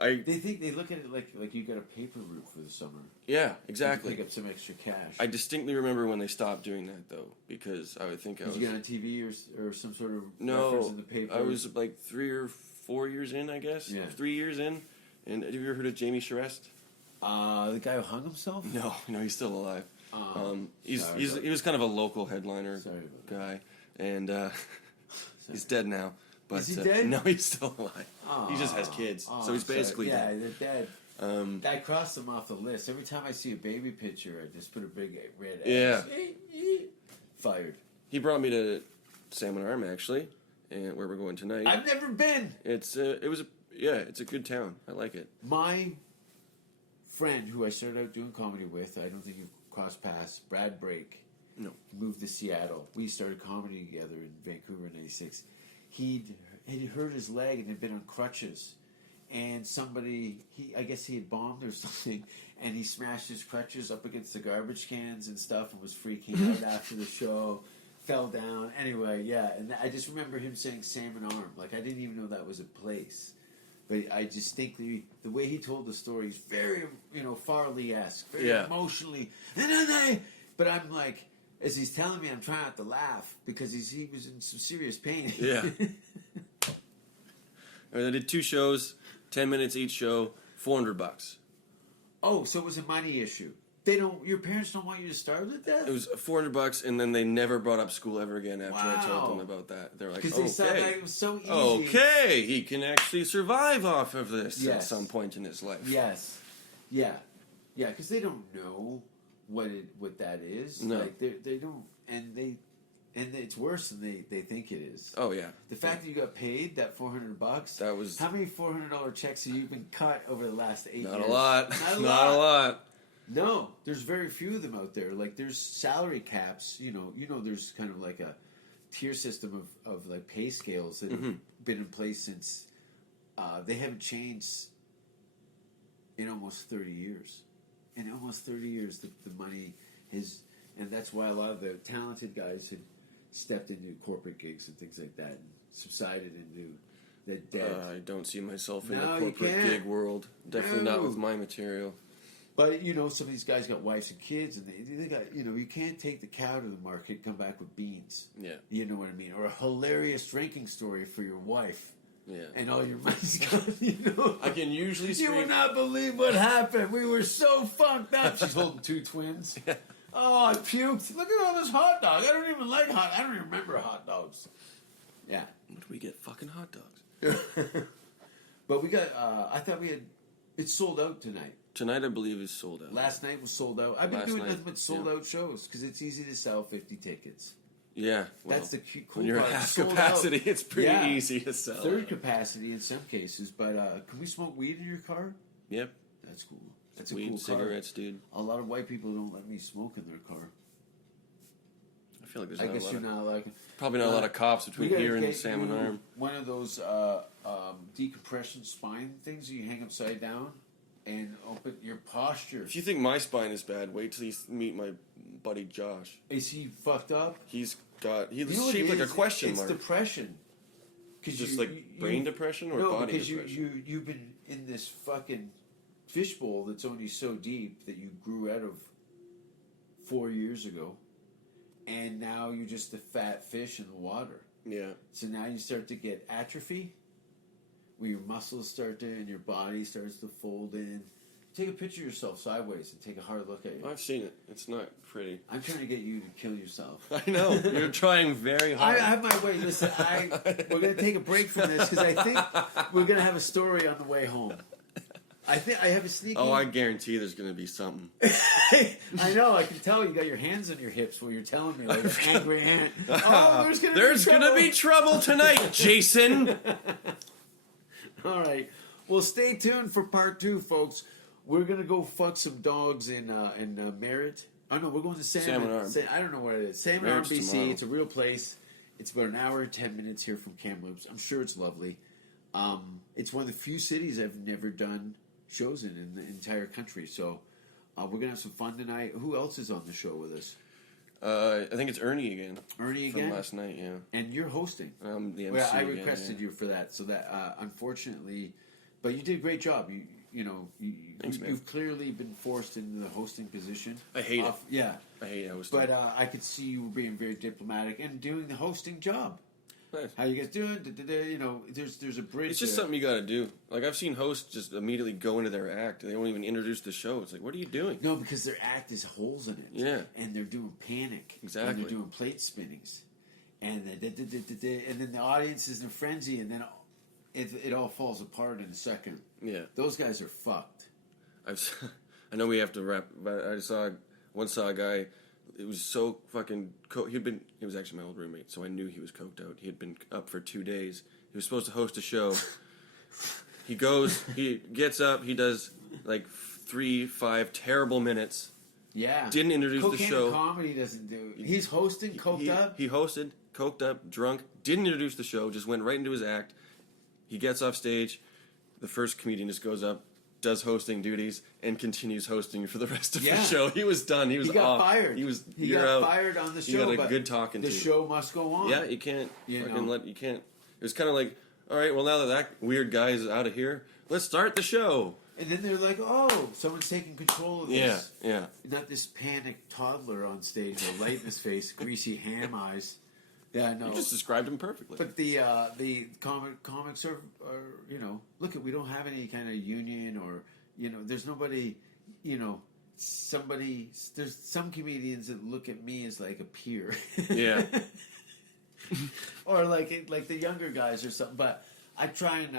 They look at it like you got a paper route for the summer. Yeah, exactly. Pick up some extra cash. I distinctly remember when they stopped doing that though, because I would think I Did was you get on TV or some sort of reference no. in the paper? I was like 3 or 4 years in, I guess. Yeah. 3 years in. And have you ever heard of Jamie Charest? The guy who hung himself. No, he's still alive. Sorry He was kind of a local headliner Sorry about guy, and he's dead now. But Is he dead? no, he's still alive. He just has kids, Oh, so he's sorry. basically they're dead. dead. I crossed them off the list. Every time I see a baby picture, I just put a big red X. Yeah. Fired. He brought me to Salmon Arm actually, and where we're going tonight. I've never been. It's a good town. I like it. My friend who I started out doing comedy with, I don't think you've crossed paths, Brad Brake. No. Moved to Seattle. We started comedy together in Vancouver in '96. He'd hurt his leg and had been on crutches, and I guess he had bombed or something, and he smashed his crutches up against the garbage cans and stuff, and was freaking out after the show. Fell down. Anyway, yeah, and I just remember him saying Salmon Arm. Like I didn't even know that was a place. But I distinctly, the way he told the story is very, Farley-esque, very emotionally. But I'm like, as he's telling me, I'm trying not to laugh because he was in some serious pain. Yeah. I did 2 shows, 10 minutes each show, $400. Oh, so it was a money issue. Your parents don't want you to starve to death? It was $400, and then they never brought up school ever again after I told them about that. They're like, because they said like, it was so easy. Okay, he can actually survive off of this at Yes. some point in his life. Yes. Yeah. Yeah, because they don't know what that is. No. Like they don't, and it's worse than they think it is. Oh yeah. The fact that you got paid that $400. That was How many $400 checks have you been cut over the last 8 years? not a lot. Not a lot. lot. No, there's very few of them out there. Like there's salary caps. There's kind of like a tier system of like pay scales that have been in place since they haven't changed in almost 30 years. In almost 30 years, the money has, and that's why a lot of the talented guys had stepped into corporate gigs and things like that and subsided into the debt. I don't see myself in No, the you corporate can't. gig world. Definitely not No. with my material. But some of these guys got wives and kids, and they got you can't take the cow to the market and come back with beans. Yeah. You know what I mean? Or a hilarious drinking story for your wife, Yeah. and all your money's gone. I can usually You scream. would not believe what happened. We were so funked up. She's holding 2 twins. Oh, I puked. Look at all this hot dog. I don't even like I don't even remember hot dogs. Yeah. What do we get? Fucking hot dogs. But we got. I thought we had. It's sold out tonight. Tonight, I believe, is sold out. Last night was sold out. I've been Last doing night, nothing but sold yeah. out shows because it's easy to sell 50 tickets. Yeah. Well, That's the cool when you're part. at half Sold capacity, out. it's pretty Yeah. easy to sell. Third capacity in some cases, but can we smoke weed in your car? Yep. That's cool. That's a Weed, cool cigarettes, dude. car. A lot of white people don't let me smoke in their car. I feel like there's I not guess a lot you're of, not like probably not a lot of cops between We gotta here and get Salmon you Arm. one of those decompression spine things that you hang upside down and open your posture. If you think my spine is bad, wait till you meet my buddy Josh. Is he fucked up? He's You know what shaped it like a is? question it's mark. depression. Just like brain depression or no, body because depression? you've been in this fucking fishbowl that's only so deep that you grew out of 4 years ago, and now you're just a fat fish in the water. Yeah. So now you start to get atrophy, where your muscles start to, and your body starts to fold in. Take a picture of yourself sideways and take a hard look at you. I've seen it. It's not pretty. I'm trying to get you to kill yourself. I know. You're trying very hard. I have my way. Listen, we're going to take a break from this because I think we're going to have a story on the way home. I think I have a sneaky. Oh, I guarantee there's going to be something. I know. I can tell you got your hands on your hips while you're telling me like an angry hand. Oh, There's going to be trouble tonight, Jason. All right. Well, stay tuned for part 2, folks. We're gonna go fuck some dogs in Merritt. Oh no, we're going to Salmon Arm. I don't know where it is. Salmon Arm, BC. Tomorrow. It's a real place. It's about an hour and 10 minutes here from Kamloops. I'm sure it's lovely. It's one of the few cities I've never done shows in the entire country. So we're gonna have some fun tonight. Who else is on the show with us? I think it's Ernie again. Ernie again? From last night, yeah. And you're hosting. The MC. Well, I requested you for that, so that unfortunately, but you did a great job. Thanks, man. You've clearly been forced into the hosting position. I hate it. Yeah, I hate hosting. but I could see you being very diplomatic and doing the hosting job. Nice. How you guys doing? There's a bridge. It's just something you got to do. Like I've seen hosts just immediately go into their act. They won't even introduce the show. It's like, what are you doing? No, because their act is holes in it. Yeah. And they're doing panic. Exactly. And they're doing plate spinnings. And then the audience is in a frenzy, and then it all falls apart in a second. Yeah. Those guys are fucked. I know we have to wrap, but I once saw a guy. It was so fucking. He was actually my old roommate, so I knew he was coked out. He had been up for 2 days. He was supposed to host a show. He goes. He gets up. He does like 3-5 terrible minutes. Yeah. Didn't introduce the show. Comedy doesn't do. He's hosting, coked up. He hosted, coked up, drunk. Didn't introduce the show. Just went right into his act. He gets off stage. The first comedian just goes up, does hosting duties, and continues hosting for the rest of the show. He was done. He got off. fired. He got fired on the show. You got a but good talking the to. show must go on. Yeah, you can't. You can't. It was kind of like, all right, well now that weird guy is out of here, let's start the show. And then they're like, oh, someone's taking control of this. Yeah. Not this panicked toddler on stage with a light in his face, greasy ham eyes. Yeah, I know. You just described him perfectly. But the comics are look, we don't have any kind of union or there's nobody, there's some comedians that look at me as like a peer. Yeah. Or like the younger guys or something. But I try and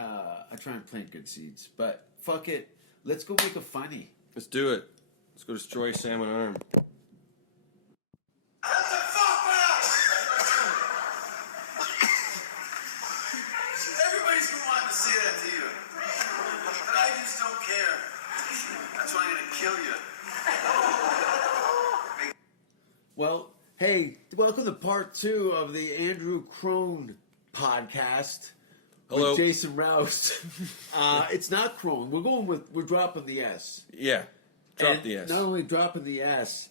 plant good seeds. But fuck it, let's go make a funny. Let's do it. Let's go destroy Salmon Arm. Everybody's been wanting to say that to you. But I just don't care. That's why I'm going to kill you. Well, hey, welcome to part 2 of the Andrew Crone podcast. Hello. With Jason Rouse. It's not Crone. We're dropping the S. Yeah. Drop And the S. Not only dropping the S,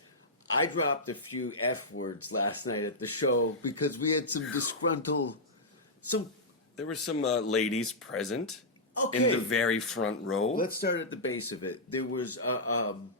I dropped a few F words last night at the show because we had some disgruntled. There were some ladies present Okay. in the very front row. Let's start at the base of it. There was an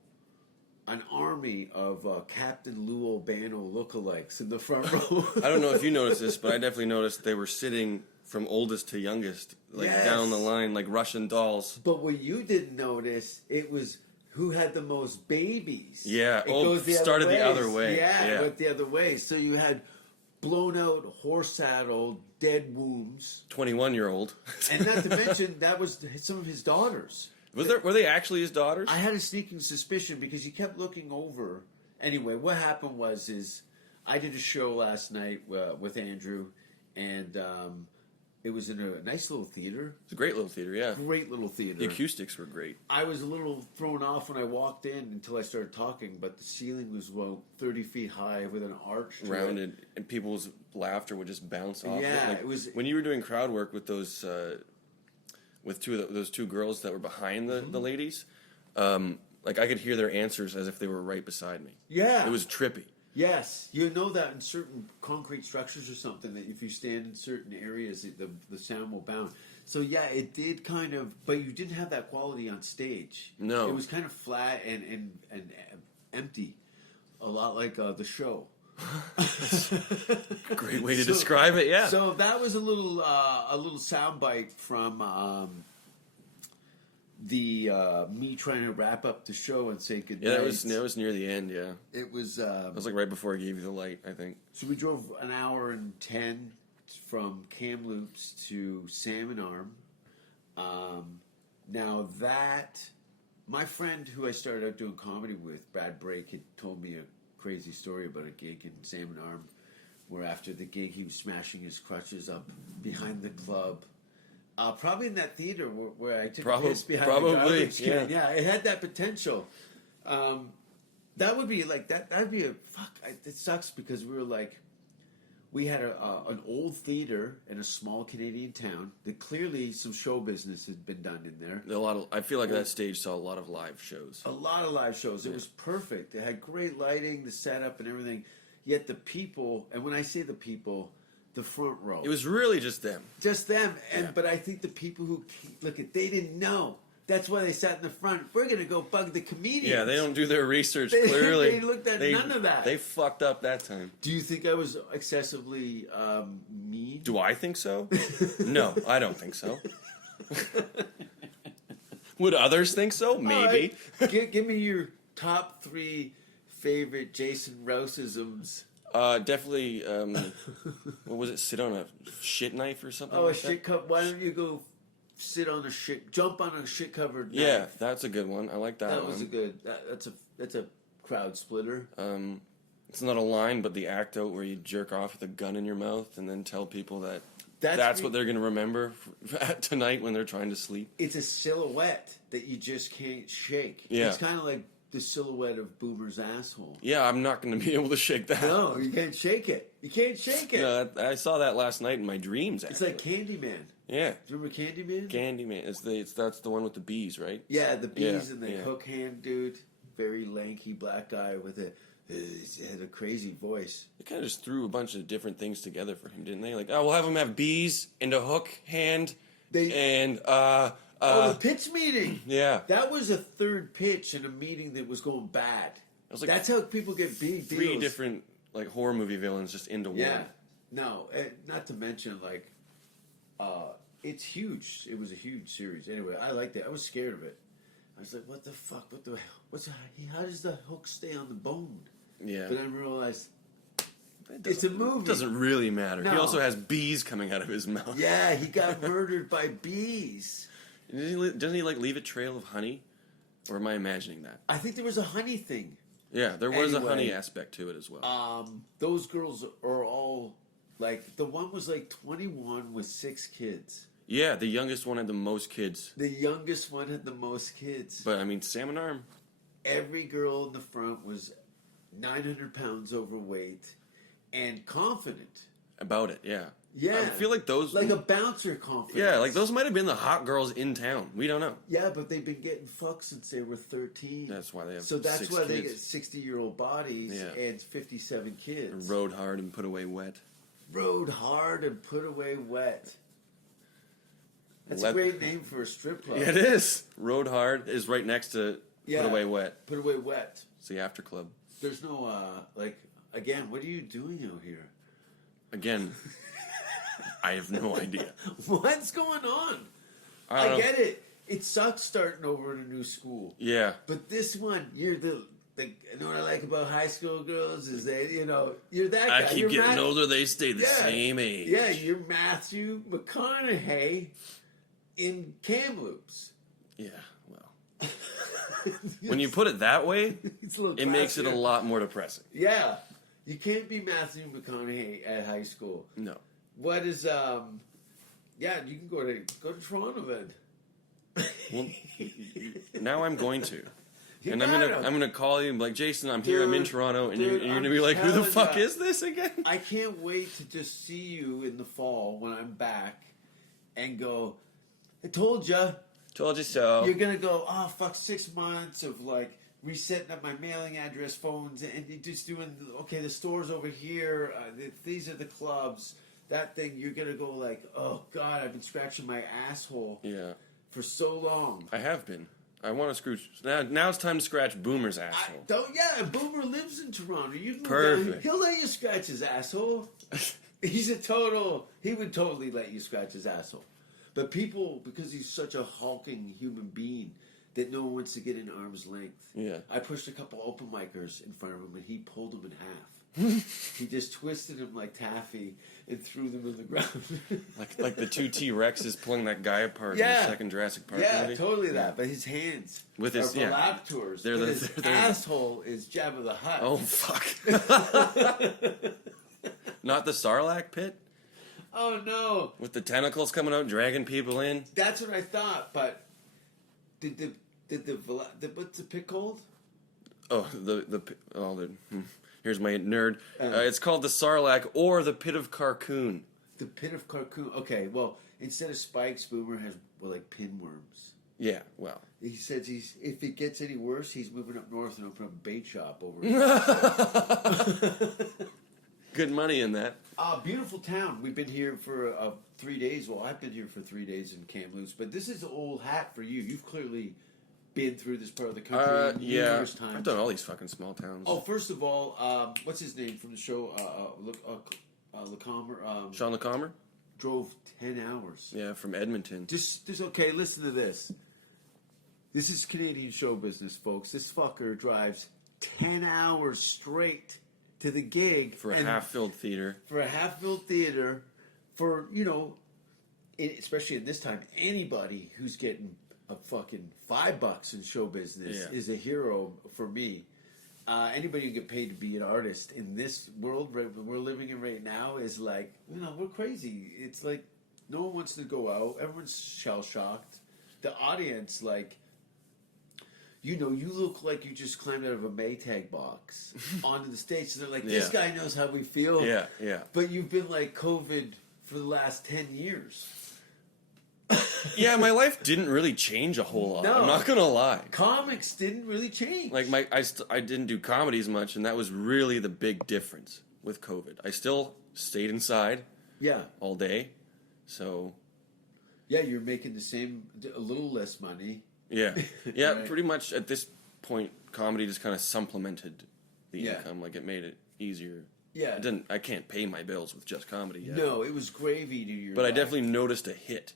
army of Captain Lou Albano lookalikes in the front row. I don't know if you noticed this, but I definitely noticed they were sitting from oldest to youngest, like Yes. down the line, like Russian dolls. But what you didn't notice, it was who had the most babies. Yeah. It Oh, goes started the ways. other way. Yeah, Yeah. it went the other way. So you had blown out, horse-saddled, dead wombs. 21-year-old. And not to mention, that was some of his daughters. Were they actually his daughters? I had a sneaking suspicion because he kept looking over. Anyway, what happened was I did a show last night with Andrew, and it was in a nice little theater. It's a great little theater, yeah. Great little theater. The acoustics were great. I was a little thrown off when I walked in until I started talking, but the ceiling was 30 feet high with an arch to it. Rounded, and people's laughter would just bounce off. Yeah, Like, it was- when you were doing crowd work with those those two girls that were behind the ladies. Like I could hear their answers as if they were right beside me. Yeah. It was trippy. Yes, you know that in certain concrete structures or something that if you stand in certain areas, the sound will bounce. So yeah, it did kind of, but you didn't have that quality on stage. No. It was kind of flat and empty, a lot like the show. Great way to describe it. Yeah. So that was a little soundbite from the me trying to wrap up the show and say goodnight. Yeah, that was near the end. Yeah. It was. That was like right before I gave you the light, I think. So we drove an hour and 10 from Kamloops to Salmon Arm. Now that my friend who I started out doing comedy with, Brad Brake, had told me a crazy story about a gig in Salmon Arm, where after the gig he was smashing his crutches up behind the club. Probably in that theater where I took a piss behind the garbage can. Yeah, it had that potential. That would be like that. That'd be a fuck. It sucks because we had an old theater in a small Canadian town that clearly some show business had been done in there. I feel like that stage saw a lot of live shows. A lot of live shows. It was perfect. It had great lighting, the setup, and everything. Yet the people, and when I say the people, the front row. It was really just them. Just them. But I think the people who they didn't know. That's why they sat in the front. We're going to go bug the comedians. Yeah, they don't do their research, clearly. They looked at none of that. They fucked up that time. Do you think I was excessively mean? Do I think so? No, I don't think so. Would others think so? Maybe. Right. Give me your top 3 favorite Jason Rouseisms. Definitely, what was it? Sit on a shit knife or something? Oh, like a shit cup. Why don't you go jump on a shit covered knife? Yeah, that's a good one. I like that one. That was a good, that's a crowd splitter. It's not a line, but the act out where you jerk off with a gun in your mouth and then tell people that's what they're going to remember tonight when they're trying to sleep. It's a silhouette that you just can't shake. Yeah. It's kind of like the silhouette of Boomer's asshole. Yeah, I'm not going to be able to shake that. No, you can't shake it. You can't shake it. Yeah, I saw that last night in my dreams, actually. It's like Candyman. Yeah. Do you remember Candyman? Candyman. That's the one with the bees, right? Yeah, the bees and the hook hand dude. Very lanky black guy with he had a crazy voice. They kind of just threw a bunch of different things together for him, didn't they? Like, we'll have him have bees and a hook hand the pitch meeting. Yeah. That was a third pitch in a meeting that was going bad. That's how people get big deals. 3 different horror movie villains just into one. Yeah. No, not to mention it's huge. It was a huge series. Anyway, I liked it. I was scared of it. I was like, what the fuck? How does the hook stay on the bone? Yeah. But then I realized it's a movie. It doesn't really matter. No. He also has bees coming out of his mouth. Yeah, he got murdered by bees. Doesn't he leave a trail of honey? Or am I imagining that? I think there was a honey thing. Yeah, there was a honey aspect to it as well. Those girls are all the one was 21 with 6 kids. Yeah, the youngest one had the most kids. The youngest one had the most kids. But I mean, Salmon Arm. Every girl in the front was 900 pounds overweight and confident About it, yeah. Yeah. I feel like those... Like a bouncer confidence. Yeah, those might have been the hot girls in town. We don't know. Yeah, but they've been getting fucked since they were 13. That's why they have So that's 6 why kids. they get 60-year-old bodies and 57 kids. Rode hard and put away wet. Rode hard and put away wet. That's a great name for a strip club. Yeah, it is. Rode hard is right next to Put Away Wet. Put away wet. It's the after club. There's no, again, what are you doing out here? Again, I have no idea. What's going on? I get it. It sucks starting over in a new school. Yeah. But this one, you're you know what I like about high school girls is you're that guy. I keep getting older, they stay the same age. Yeah, you're Matthew McConaughey in Kamloops. Yeah, well. When you put it that way, it makes it a lot more depressing. Yeah. You can't be Matthew McConaughey at high school. No. What is you can go to Toronto then. Well, now I'm going to. And I'm gonna call you and be like, Jason, I'm here, I'm in Toronto, and you're gonna be like, who the fuck is this again? I can't wait to just see you in the fall when I'm back and go, I told you. Told you so. You're gonna go, 6 months of resetting up my mailing address, phones, and you're just doing, the store's over here, these are the clubs, that thing. You're gonna go oh God, I've been scratching my asshole for so long. I have been. I want to scratch. Now it's time to scratch Boomer's asshole. Boomer lives in Toronto. You can Perfect. He'll let you scratch his asshole. He would totally let you scratch his asshole. But people, because he's such a hulking human being, that no one wants to get in arm's length. Yeah. I pushed a couple open micers in front of him, and he pulled them in half. He just twisted them like taffy and threw them in the ground. Like the two T-Rexes pulling that guy apart in Yeah. the second Jurassic Park Yeah, movie. totally that. But his hands With his- are yeah. velociraptors. They're But the- his they're the- asshole is Jabba the Hutt. Oh, fuck. Not the Sarlacc pit? Oh, no. With the tentacles coming out, dragging people in? That's what I thought, but did what's the pit called? Oh, here's my nerd. It's called the Sarlacc or the Pit of Carcoon. The Pit of Carcoon. Okay, well, instead of spikes, Boomer has like pinworms. Yeah, well. He says if it gets any worse, he's moving up north and opening up a bait shop over. Good money in that. Beautiful town. We've been here for 3 days. Well, I've been here for 3 days in Kamloops, but this is old hat for you. You've clearly been through this part of the country Yeah. numerous times. I've done all these fucking small towns. Oh, first of all, what's his name from the show? Lacomer. Sean LeComber? Drove 10 hours. Yeah, from Edmonton. Just okay. Listen to this. This is Canadian show business, folks. This fucker drives 10 hours straight to the gig For a and- half-filled theater. For a half-filled theater, for especially in this time, anybody who's getting a fucking $5 in show business is a hero for me. Anybody who get paid to be an artist in this world we're living in right now is like, we're crazy. It's like no one wants to go out. Everyone's shell-shocked. The audience, like, you look like you just climbed out of a Maytag box onto the stage. So they're like, this guy knows how we feel. Yeah, yeah. But you've been like COVID for the last 10 years. Yeah, my life didn't really change a whole lot. No. I'm not gonna lie. Comics didn't really change. Like I didn't do comedy as much, and that was really the big difference with COVID. I still stayed inside. Yeah. All day, so. Yeah, you're making a little less money. Yeah, yeah. Right. Pretty much at this point, comedy just kind of supplemented the income. Like it made it easier. Yeah. I can't pay my bills with just comedy yet. No, it was gravy to your But I life. definitely noticed a hit.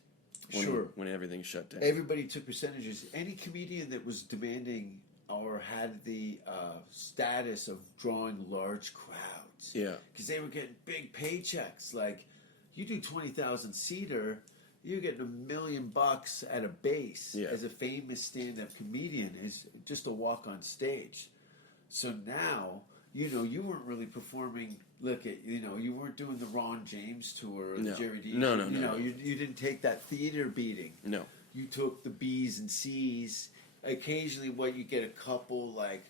When everything shut down. Everybody took percentages. Any comedian that was demanding or had the status of drawing large crowds. Yeah. Because they were getting big paychecks. Like, you do 20,000 seater, you're getting $1 million at a base as a famous stand-up comedian is just a walk on stage. So now, you weren't really performing. Look at, you weren't doing the Ron James tour or the Jerry D. No. You didn't take that theater beating. No. You took the B's and C's. Occasionally, you get a couple, like,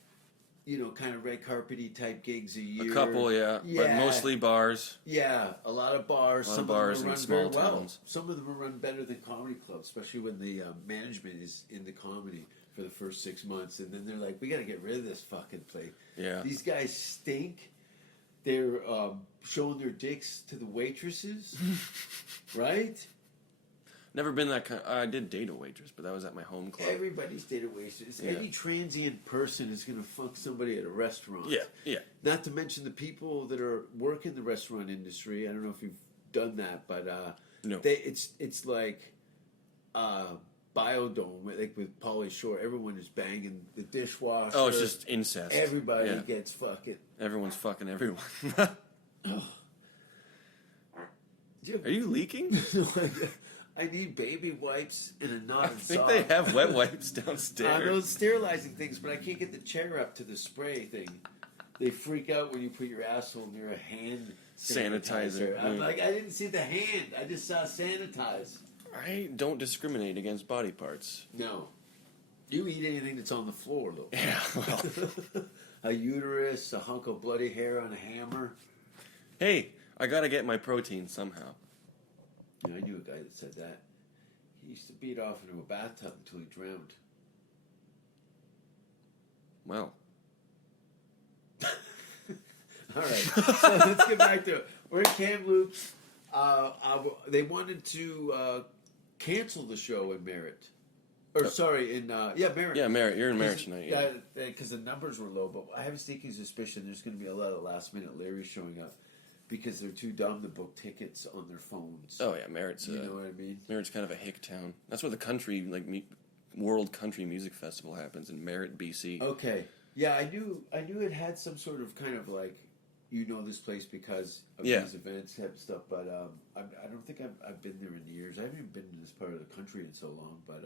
kind of red carpety type gigs a year. A couple, yeah. But mostly bars. Yeah, a lot of bars. A lot Some of bars of them in are run small very well. towns. Some of them are run better than comedy clubs, especially when the management is in the comedy for the first 6 months, and then they're like, "We got to get rid of this fucking place. Yeah. These guys stink. They're showing their dicks to the waitresses, right? Never been that kind. I did date a waitress, but that was at my home club. Everybody's dated waitresses. Yeah. Any transient person is going to fuck somebody at a restaurant. Yeah. Not to mention the people that are working the restaurant industry. I don't know if you've done that, but no. It's like Biodome, like with Pauly Shore. Everyone is banging the dishwasher. Oh, it's just incest. Everybody gets fucking. Everyone's fucking everyone. Oh. Are you leaking? I need baby wipes and a knot I of think sock. they have wet wipes I know downstairs. sterilizing things, but I can't get the chair up to the spray thing. They freak out when you put your asshole near a hand Sanitizer. I'm Mm. like, I didn't see the hand. I just saw sanitize. I don't discriminate against body parts. No. You eat anything that's on the floor, though. Yeah, well. A uterus, a hunk of bloody hair on a hammer. Hey, I gotta get my protein somehow. You know, I knew a guy that said that. He used to beat off into a bathtub until he drowned. Well. All right, so let's get back to it. We're in Kamloops. They wanted to cancel the show in Merritt. Or, sorry, in, Merritt. Yeah, Merritt. You're in Merritt tonight. Yeah. Because the numbers were low, but I have a sneaking suspicion there's going to be a lot of last-minute Larrys showing up because they're too dumb to book tickets on their phones. Oh, yeah, Merritt's... You know what I mean? Merritt's kind of a hick town. That's where the country, World Country Music Festival happens in Merritt, BC. Okay. Yeah, I knew it had some sort of kind of like you know this place because of Yeah. these events type of stuff. But I don't think I've been there in years. I haven't even been in this part of the country in so long. But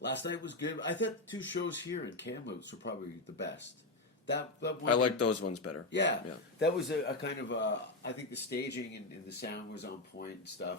last night was good. I thought the 2 shows here in Kamloops were probably the best. That one, I like those ones better. Yeah, Yeah. that was a kind of I think the staging and the sound was on point and stuff.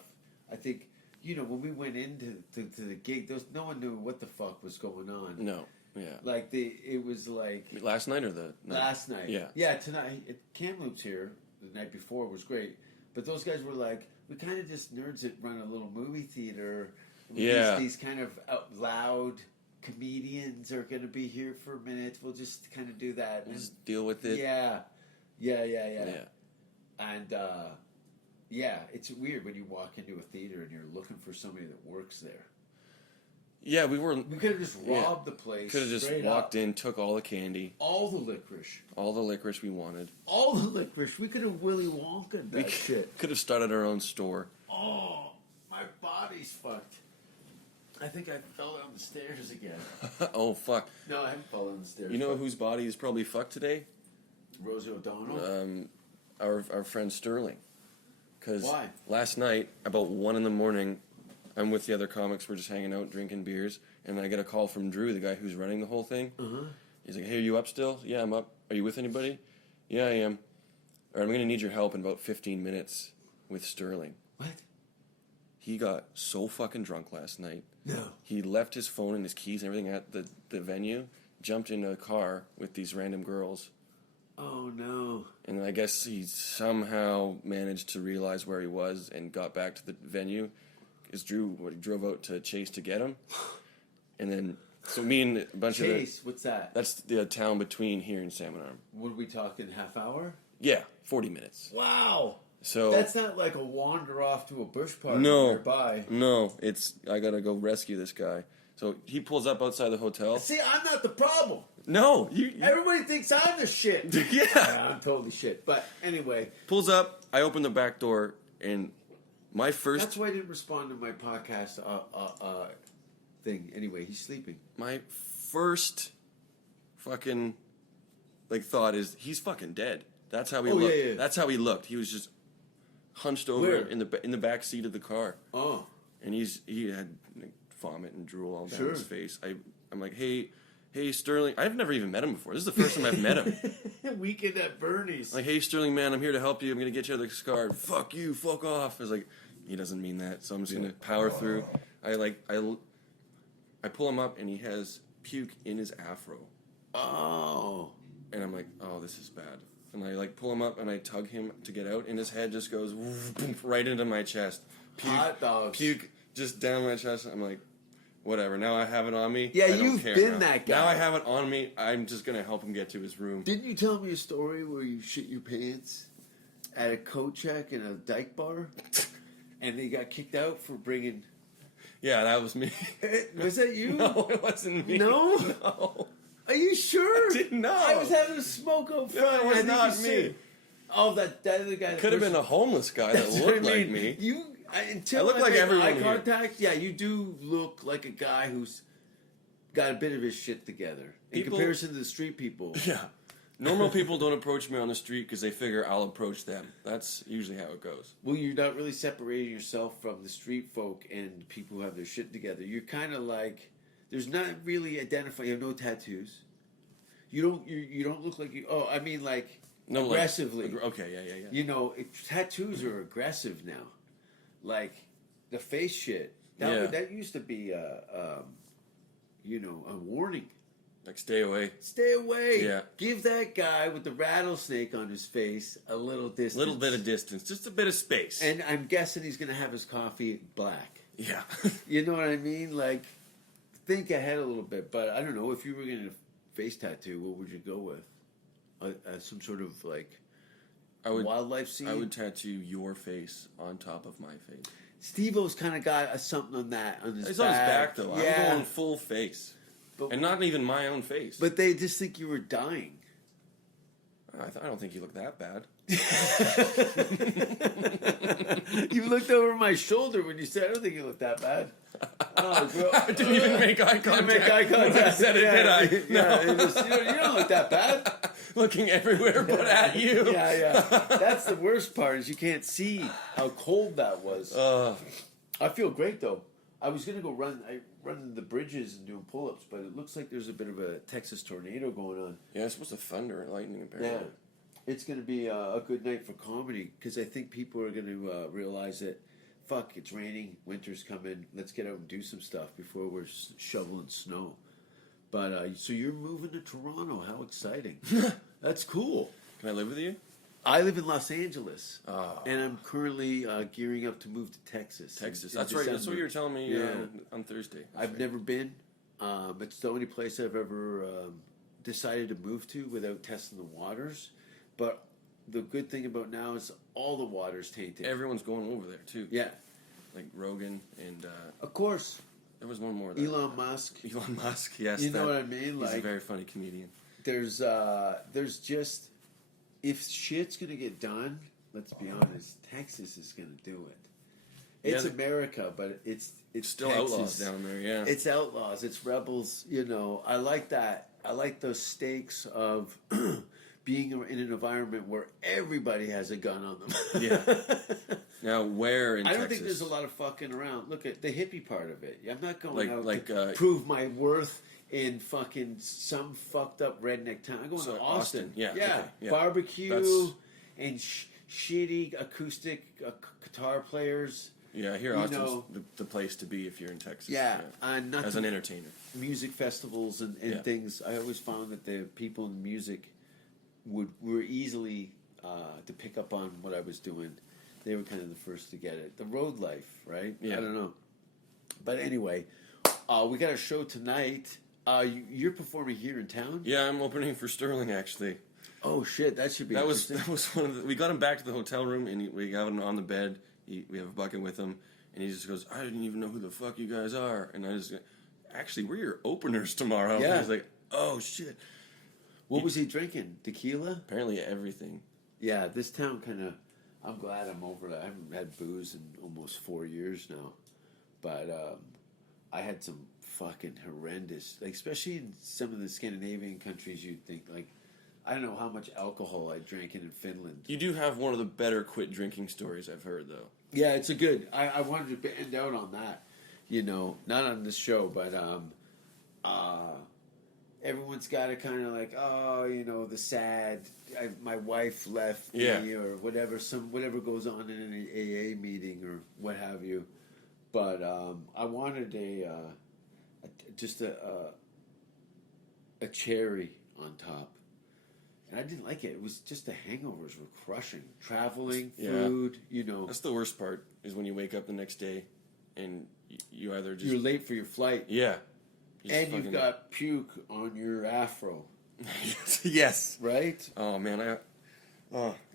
I think when we went into to the gig, no one knew what the fuck was going on. No. Yeah. Like it was like Last night or the night? last night. Yeah. Tonight Kamloops here the night before was great, but those guys were like, we kind of just nerds that run a little movie theater. Yeah. These kind of out loud comedians are going to be here for a minute. We'll just kind of do that. We'll just deal with it. Yeah. Yeah. And it's weird when you walk into a theater and you're looking for somebody that works there. Yeah, we could have just robbed the place. Could have just walked in, took all the candy, all the licorice we wanted. All the licorice. We could have Willy Wonka that shit. Could have started our own store. Oh, my body's fucked. I think I fell down the stairs again. Oh, fuck. No, I haven't fallen down the stairs. You know whose body is probably fucked today? Rosie O'Donnell? Our friend Sterling. Because Why? last night, about 1 a.m, I'm with the other comics. We're just hanging out, drinking beers. And I get a call from Drew, the guy who's running the whole thing. Uh-huh. He's like, hey, are you up still? Yeah, I'm up. Are you with anybody? Yeah, I am. All right, I'm going to need your help in about 15 minutes with Sterling. What? He got so fucking drunk last night. No. He left his phone and his keys and everything at the venue, jumped into a car with these random girls. Oh, no. And I guess he somehow managed to realize where he was and got back to the venue. Because Drew drove out to Chase to get him. And then, so me and a bunch of Chase, what's that? That's the town between here and Salmon Arm. What are we talking, half hour? Yeah, 40 minutes. Wow. So that's not like a wander off to a bush party nearby. No, I gotta go rescue this guy. So he pulls up outside the hotel. See, I'm not the problem. No, you Everybody thinks I'm the shit. Yeah. I'm totally shit. But anyway. Pulls up, I open the back door, and my first... That's why I didn't respond to my podcast thing. Anyway, he's sleeping. My first fucking thought is, he's fucking dead. That's how he looked. Yeah. That's how he looked. He was just hunched over Where? in the back seat of the car. Oh. And he had vomit and drool all down his face. I'm like, hey, Sterling. I've never even met him before. This is the first time I've met him. Weekend at Bernie's. Like, hey, Sterling, man, I'm here to help you. I'm going to get you out of this car. Fuck you. Fuck off. I was like, he doesn't mean that. So I'm just going to power through. I pull him up, and he has puke in his afro. Oh. And I'm like, oh, this is bad. And I pull him up, and I tug him to get out, and his head just goes right into my chest. Hot dogs. Puke just down my chest. I'm like, whatever. Now I have it on me. Yeah, I don't you've care been now. that guy. Now I have it on me. I'm just going to help him get to his room. Didn't you tell me a story where you shit your pants at a coat check in a dyke bar? And they got kicked out for bringing... Yeah, that was me. Was that you? No, it wasn't me. No? No. Are you sure? I didn't know. I was having a smoke out front. No, it was I think not you me. said- Oh, that other guy. Could have been a homeless guy that That's what looked I like mean. me. Until I look like make everyone eye here. contact, yeah, you do look like a guy who's got a bit of his shit together in People- comparison to the street people. Yeah. Normal people don't approach me on the street because they figure I'll approach them. That's usually how it goes. Well, you're not really separating yourself from the street folk and people who have their shit together. You're kind of like, there's not really identifying. You have no tattoos. You don't look like you. Oh, I mean, like No, aggressively. Okay, yeah. You know, tattoos are aggressive now. Like the face shit. That used to be a warning. Like, stay away. Stay away. Yeah. Give that guy with the rattlesnake on his face a little distance. A little bit of distance. Just a bit of space. And I'm guessing he's going to have his coffee black. Yeah. You know what I mean? Like, think ahead a little bit. But I don't know. If you were going to face tattoo, what would you go with? Some sort of, like, wildlife scene? I would tattoo your face on top of my face. Steve-O's kind of got something on that, on his It's back. on his back, though. Yeah. I'm going full face. And not even my own face. But they just think you were dying. I don't think you look that bad. You looked over my shoulder when you said, I don't think you look that bad. Oh, bro. I didn't even make eye contact. Didn't make eye contact. When I said it, did I? Yeah, you don't look that bad. looking everywhere but at you. Yeah. That's the worst part is you can't see how cold that was. I feel great though. I was gonna go run the bridges and doing pull-ups, but it looks like there's a bit of a Texas tornado going on. Yeah, it's supposed to thunder and lightning apparently. Yeah, it's gonna be a good night for comedy because I think people are gonna realize that. Fuck, it's raining, winter's coming, let's get out and do some stuff before we're shoveling snow. But, so you're moving to Toronto, how exciting. That's cool. Can I live with you? I live in Los Angeles, and I'm currently gearing up to move to Texas. Texas, in that's right, that's December. what you were telling me on Thursday. That's I've right. never been. It's the only place I've ever decided to move to without testing the waters. But the good thing about now is all the water's tainted. Everyone's going over there too. Yeah. Like Rogan and Of course. there was one more. Elon Musk. Elon Musk, yes. You know what I mean? He's a Like, very funny comedian. there's just, if shit's gonna get done, let's be honest, Texas is gonna do it. It's Yeah, America, but it's Still Texas. outlaws down there, yeah. It's outlaws. It's rebels. You know, I like that. I like those stakes of being in an environment where everybody has a gun on them. Yeah. Now, where in I don't Texas? think there's a lot of fucking around. Look at the hippie part of it. I'm not going Like- out to prove my worth in fucking some fucked up redneck town. I'm going So to Austin. Yeah, okay, yeah. Barbecue That's- and shitty acoustic guitar players. Yeah, I hear you Austin's know- the place to be if you're in Texas. Yeah, and not as to- an entertainer. Music festivals and Yeah. things. I always found that the people in music were easily to pick up on what I was doing. They were kind of the first to get it. The road life, right? Yeah. I don't know. But anyway, we got a show tonight. You're performing here in town? Yeah, I'm opening for Sterling actually. Oh shit, that should be That was interesting. one of the, we got him back to the hotel room and we got him on the bed. We have a bucket with him and he just goes, I didn't even know who the fuck you guys are. And I just actually we're your openers tomorrow. Yeah. And he's like, oh shit. What was he drinking? Tequila? Apparently everything. Yeah, this town kind of. I'm glad I'm over that. I haven't had booze in almost 4 years now, but I had some fucking horrendous, like especially in some of the Scandinavian countries. You'd think like, I don't know how much alcohol I drank in Finland. You do have one of the better quit drinking stories I've heard though. Yeah, it's a good. I wanted to end out on that, you know, not on this show, but everyone's got to kind of like, oh, you know, the sad. My wife left me, or whatever. Whatever goes on in an AA meeting or what have you. But I wanted just a cherry on top, and I didn't like it. It was just the hangovers were crushing. Traveling, food, you know. That's the worst part is when you wake up the next day and you either just You're late for your flight. Yeah. And you've got puke on your afro. Yes. Right? Oh man,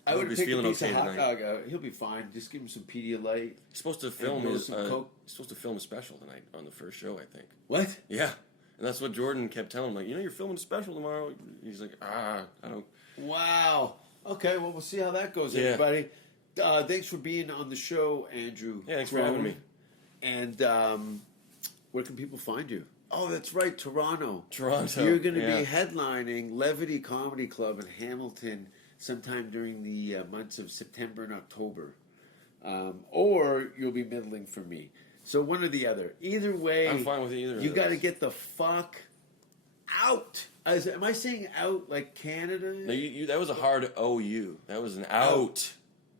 I would he's pick a feeling piece okay of hot tonight. dog. He'll be fine. Just give him some Pedialyte. He's supposed to film roll his some Coke. he's supposed to film a special tonight on the first show, I think. What? Yeah. And that's what Jordan kept telling him, like, you know, you're filming a special tomorrow. He's like, I don't. Wow. Okay, well, we'll see how that goes, Yeah. everybody. Thanks for being on the show, Andrew. Yeah, thanks for having me. And where can people find you? Oh, that's right, Toronto. Toronto. You're going to yeah. be headlining Levity Comedy Club in Hamilton sometime during the months of September and October. Or you'll be middling for me. So one or the other. Either way, I'm fine with either of you got to those. get the fuck out. Am I saying out like Canada? No, that was a hard OU. That was an out.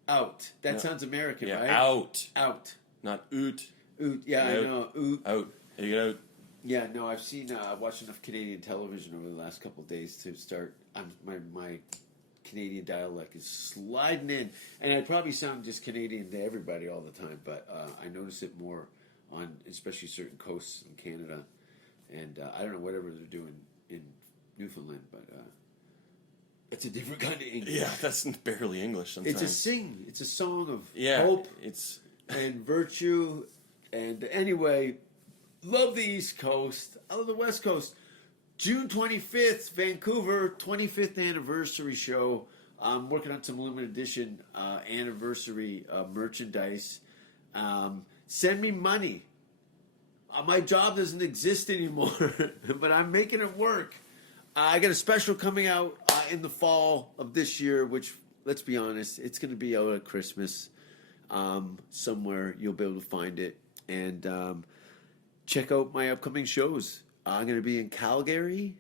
Out. That No. sounds American, Yeah, right? out. Out. Not oot. Oot. Yeah, I Out. know. Oot. Out. You get out. Yeah, no, I've seen. I've watched enough Canadian television over the last couple of days to start. My Canadian dialect is sliding in, and I probably sound just Canadian to everybody all the time, but I notice it more on especially certain coasts in Canada, and I don't know whatever they're doing in Newfoundland, but it's a different kind of English. Yeah, that's barely English sometimes. It's a song of yeah, hope it's and virtue. And anyway, love the East Coast. I love the West Coast. June 25th, Vancouver, 25th anniversary show. I'm working on some limited edition anniversary merchandise. Send me money. My job doesn't exist anymore, but I'm making it work. I got a special coming out in the fall of this year, which, let's be honest, it's going to be out at Christmas. Somewhere you'll be able to find it. And check out my upcoming shows. I'm going to be in Calgary.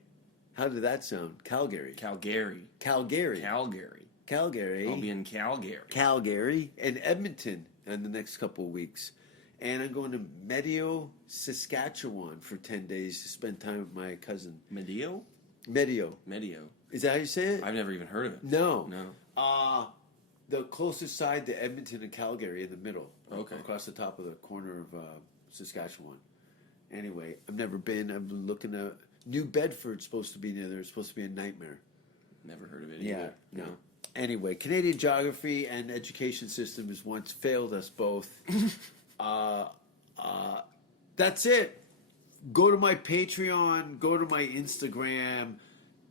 How did that sound? Calgary. Calgary. Calgary. Calgary. Calgary. I'll be in Calgary. Calgary and Edmonton in the next couple of weeks. And I'm going to Medio, Saskatchewan for 10 days to spend time with my cousin. Medio? Medio. Medio. Is that how you say it? I've never even heard of it. No. No. The closest side to Edmonton and Calgary in the middle. Okay. Across the top of the corner of Saskatchewan. Anyway, I've never been. I've been looking at New Bedford's supposed to be near there. It's supposed to be a nightmare. Never heard of it Yeah, either. no. Anyway, Canadian geography and education system has once failed us both. That's it. Go to my Patreon, go to my Instagram,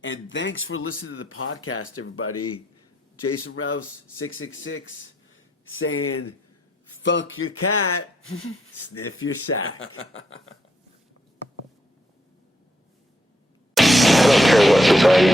and thanks for listening to the podcast, everybody. Jason Rouse, 666, saying, fuck your cat, sniff your sack. I don't care what society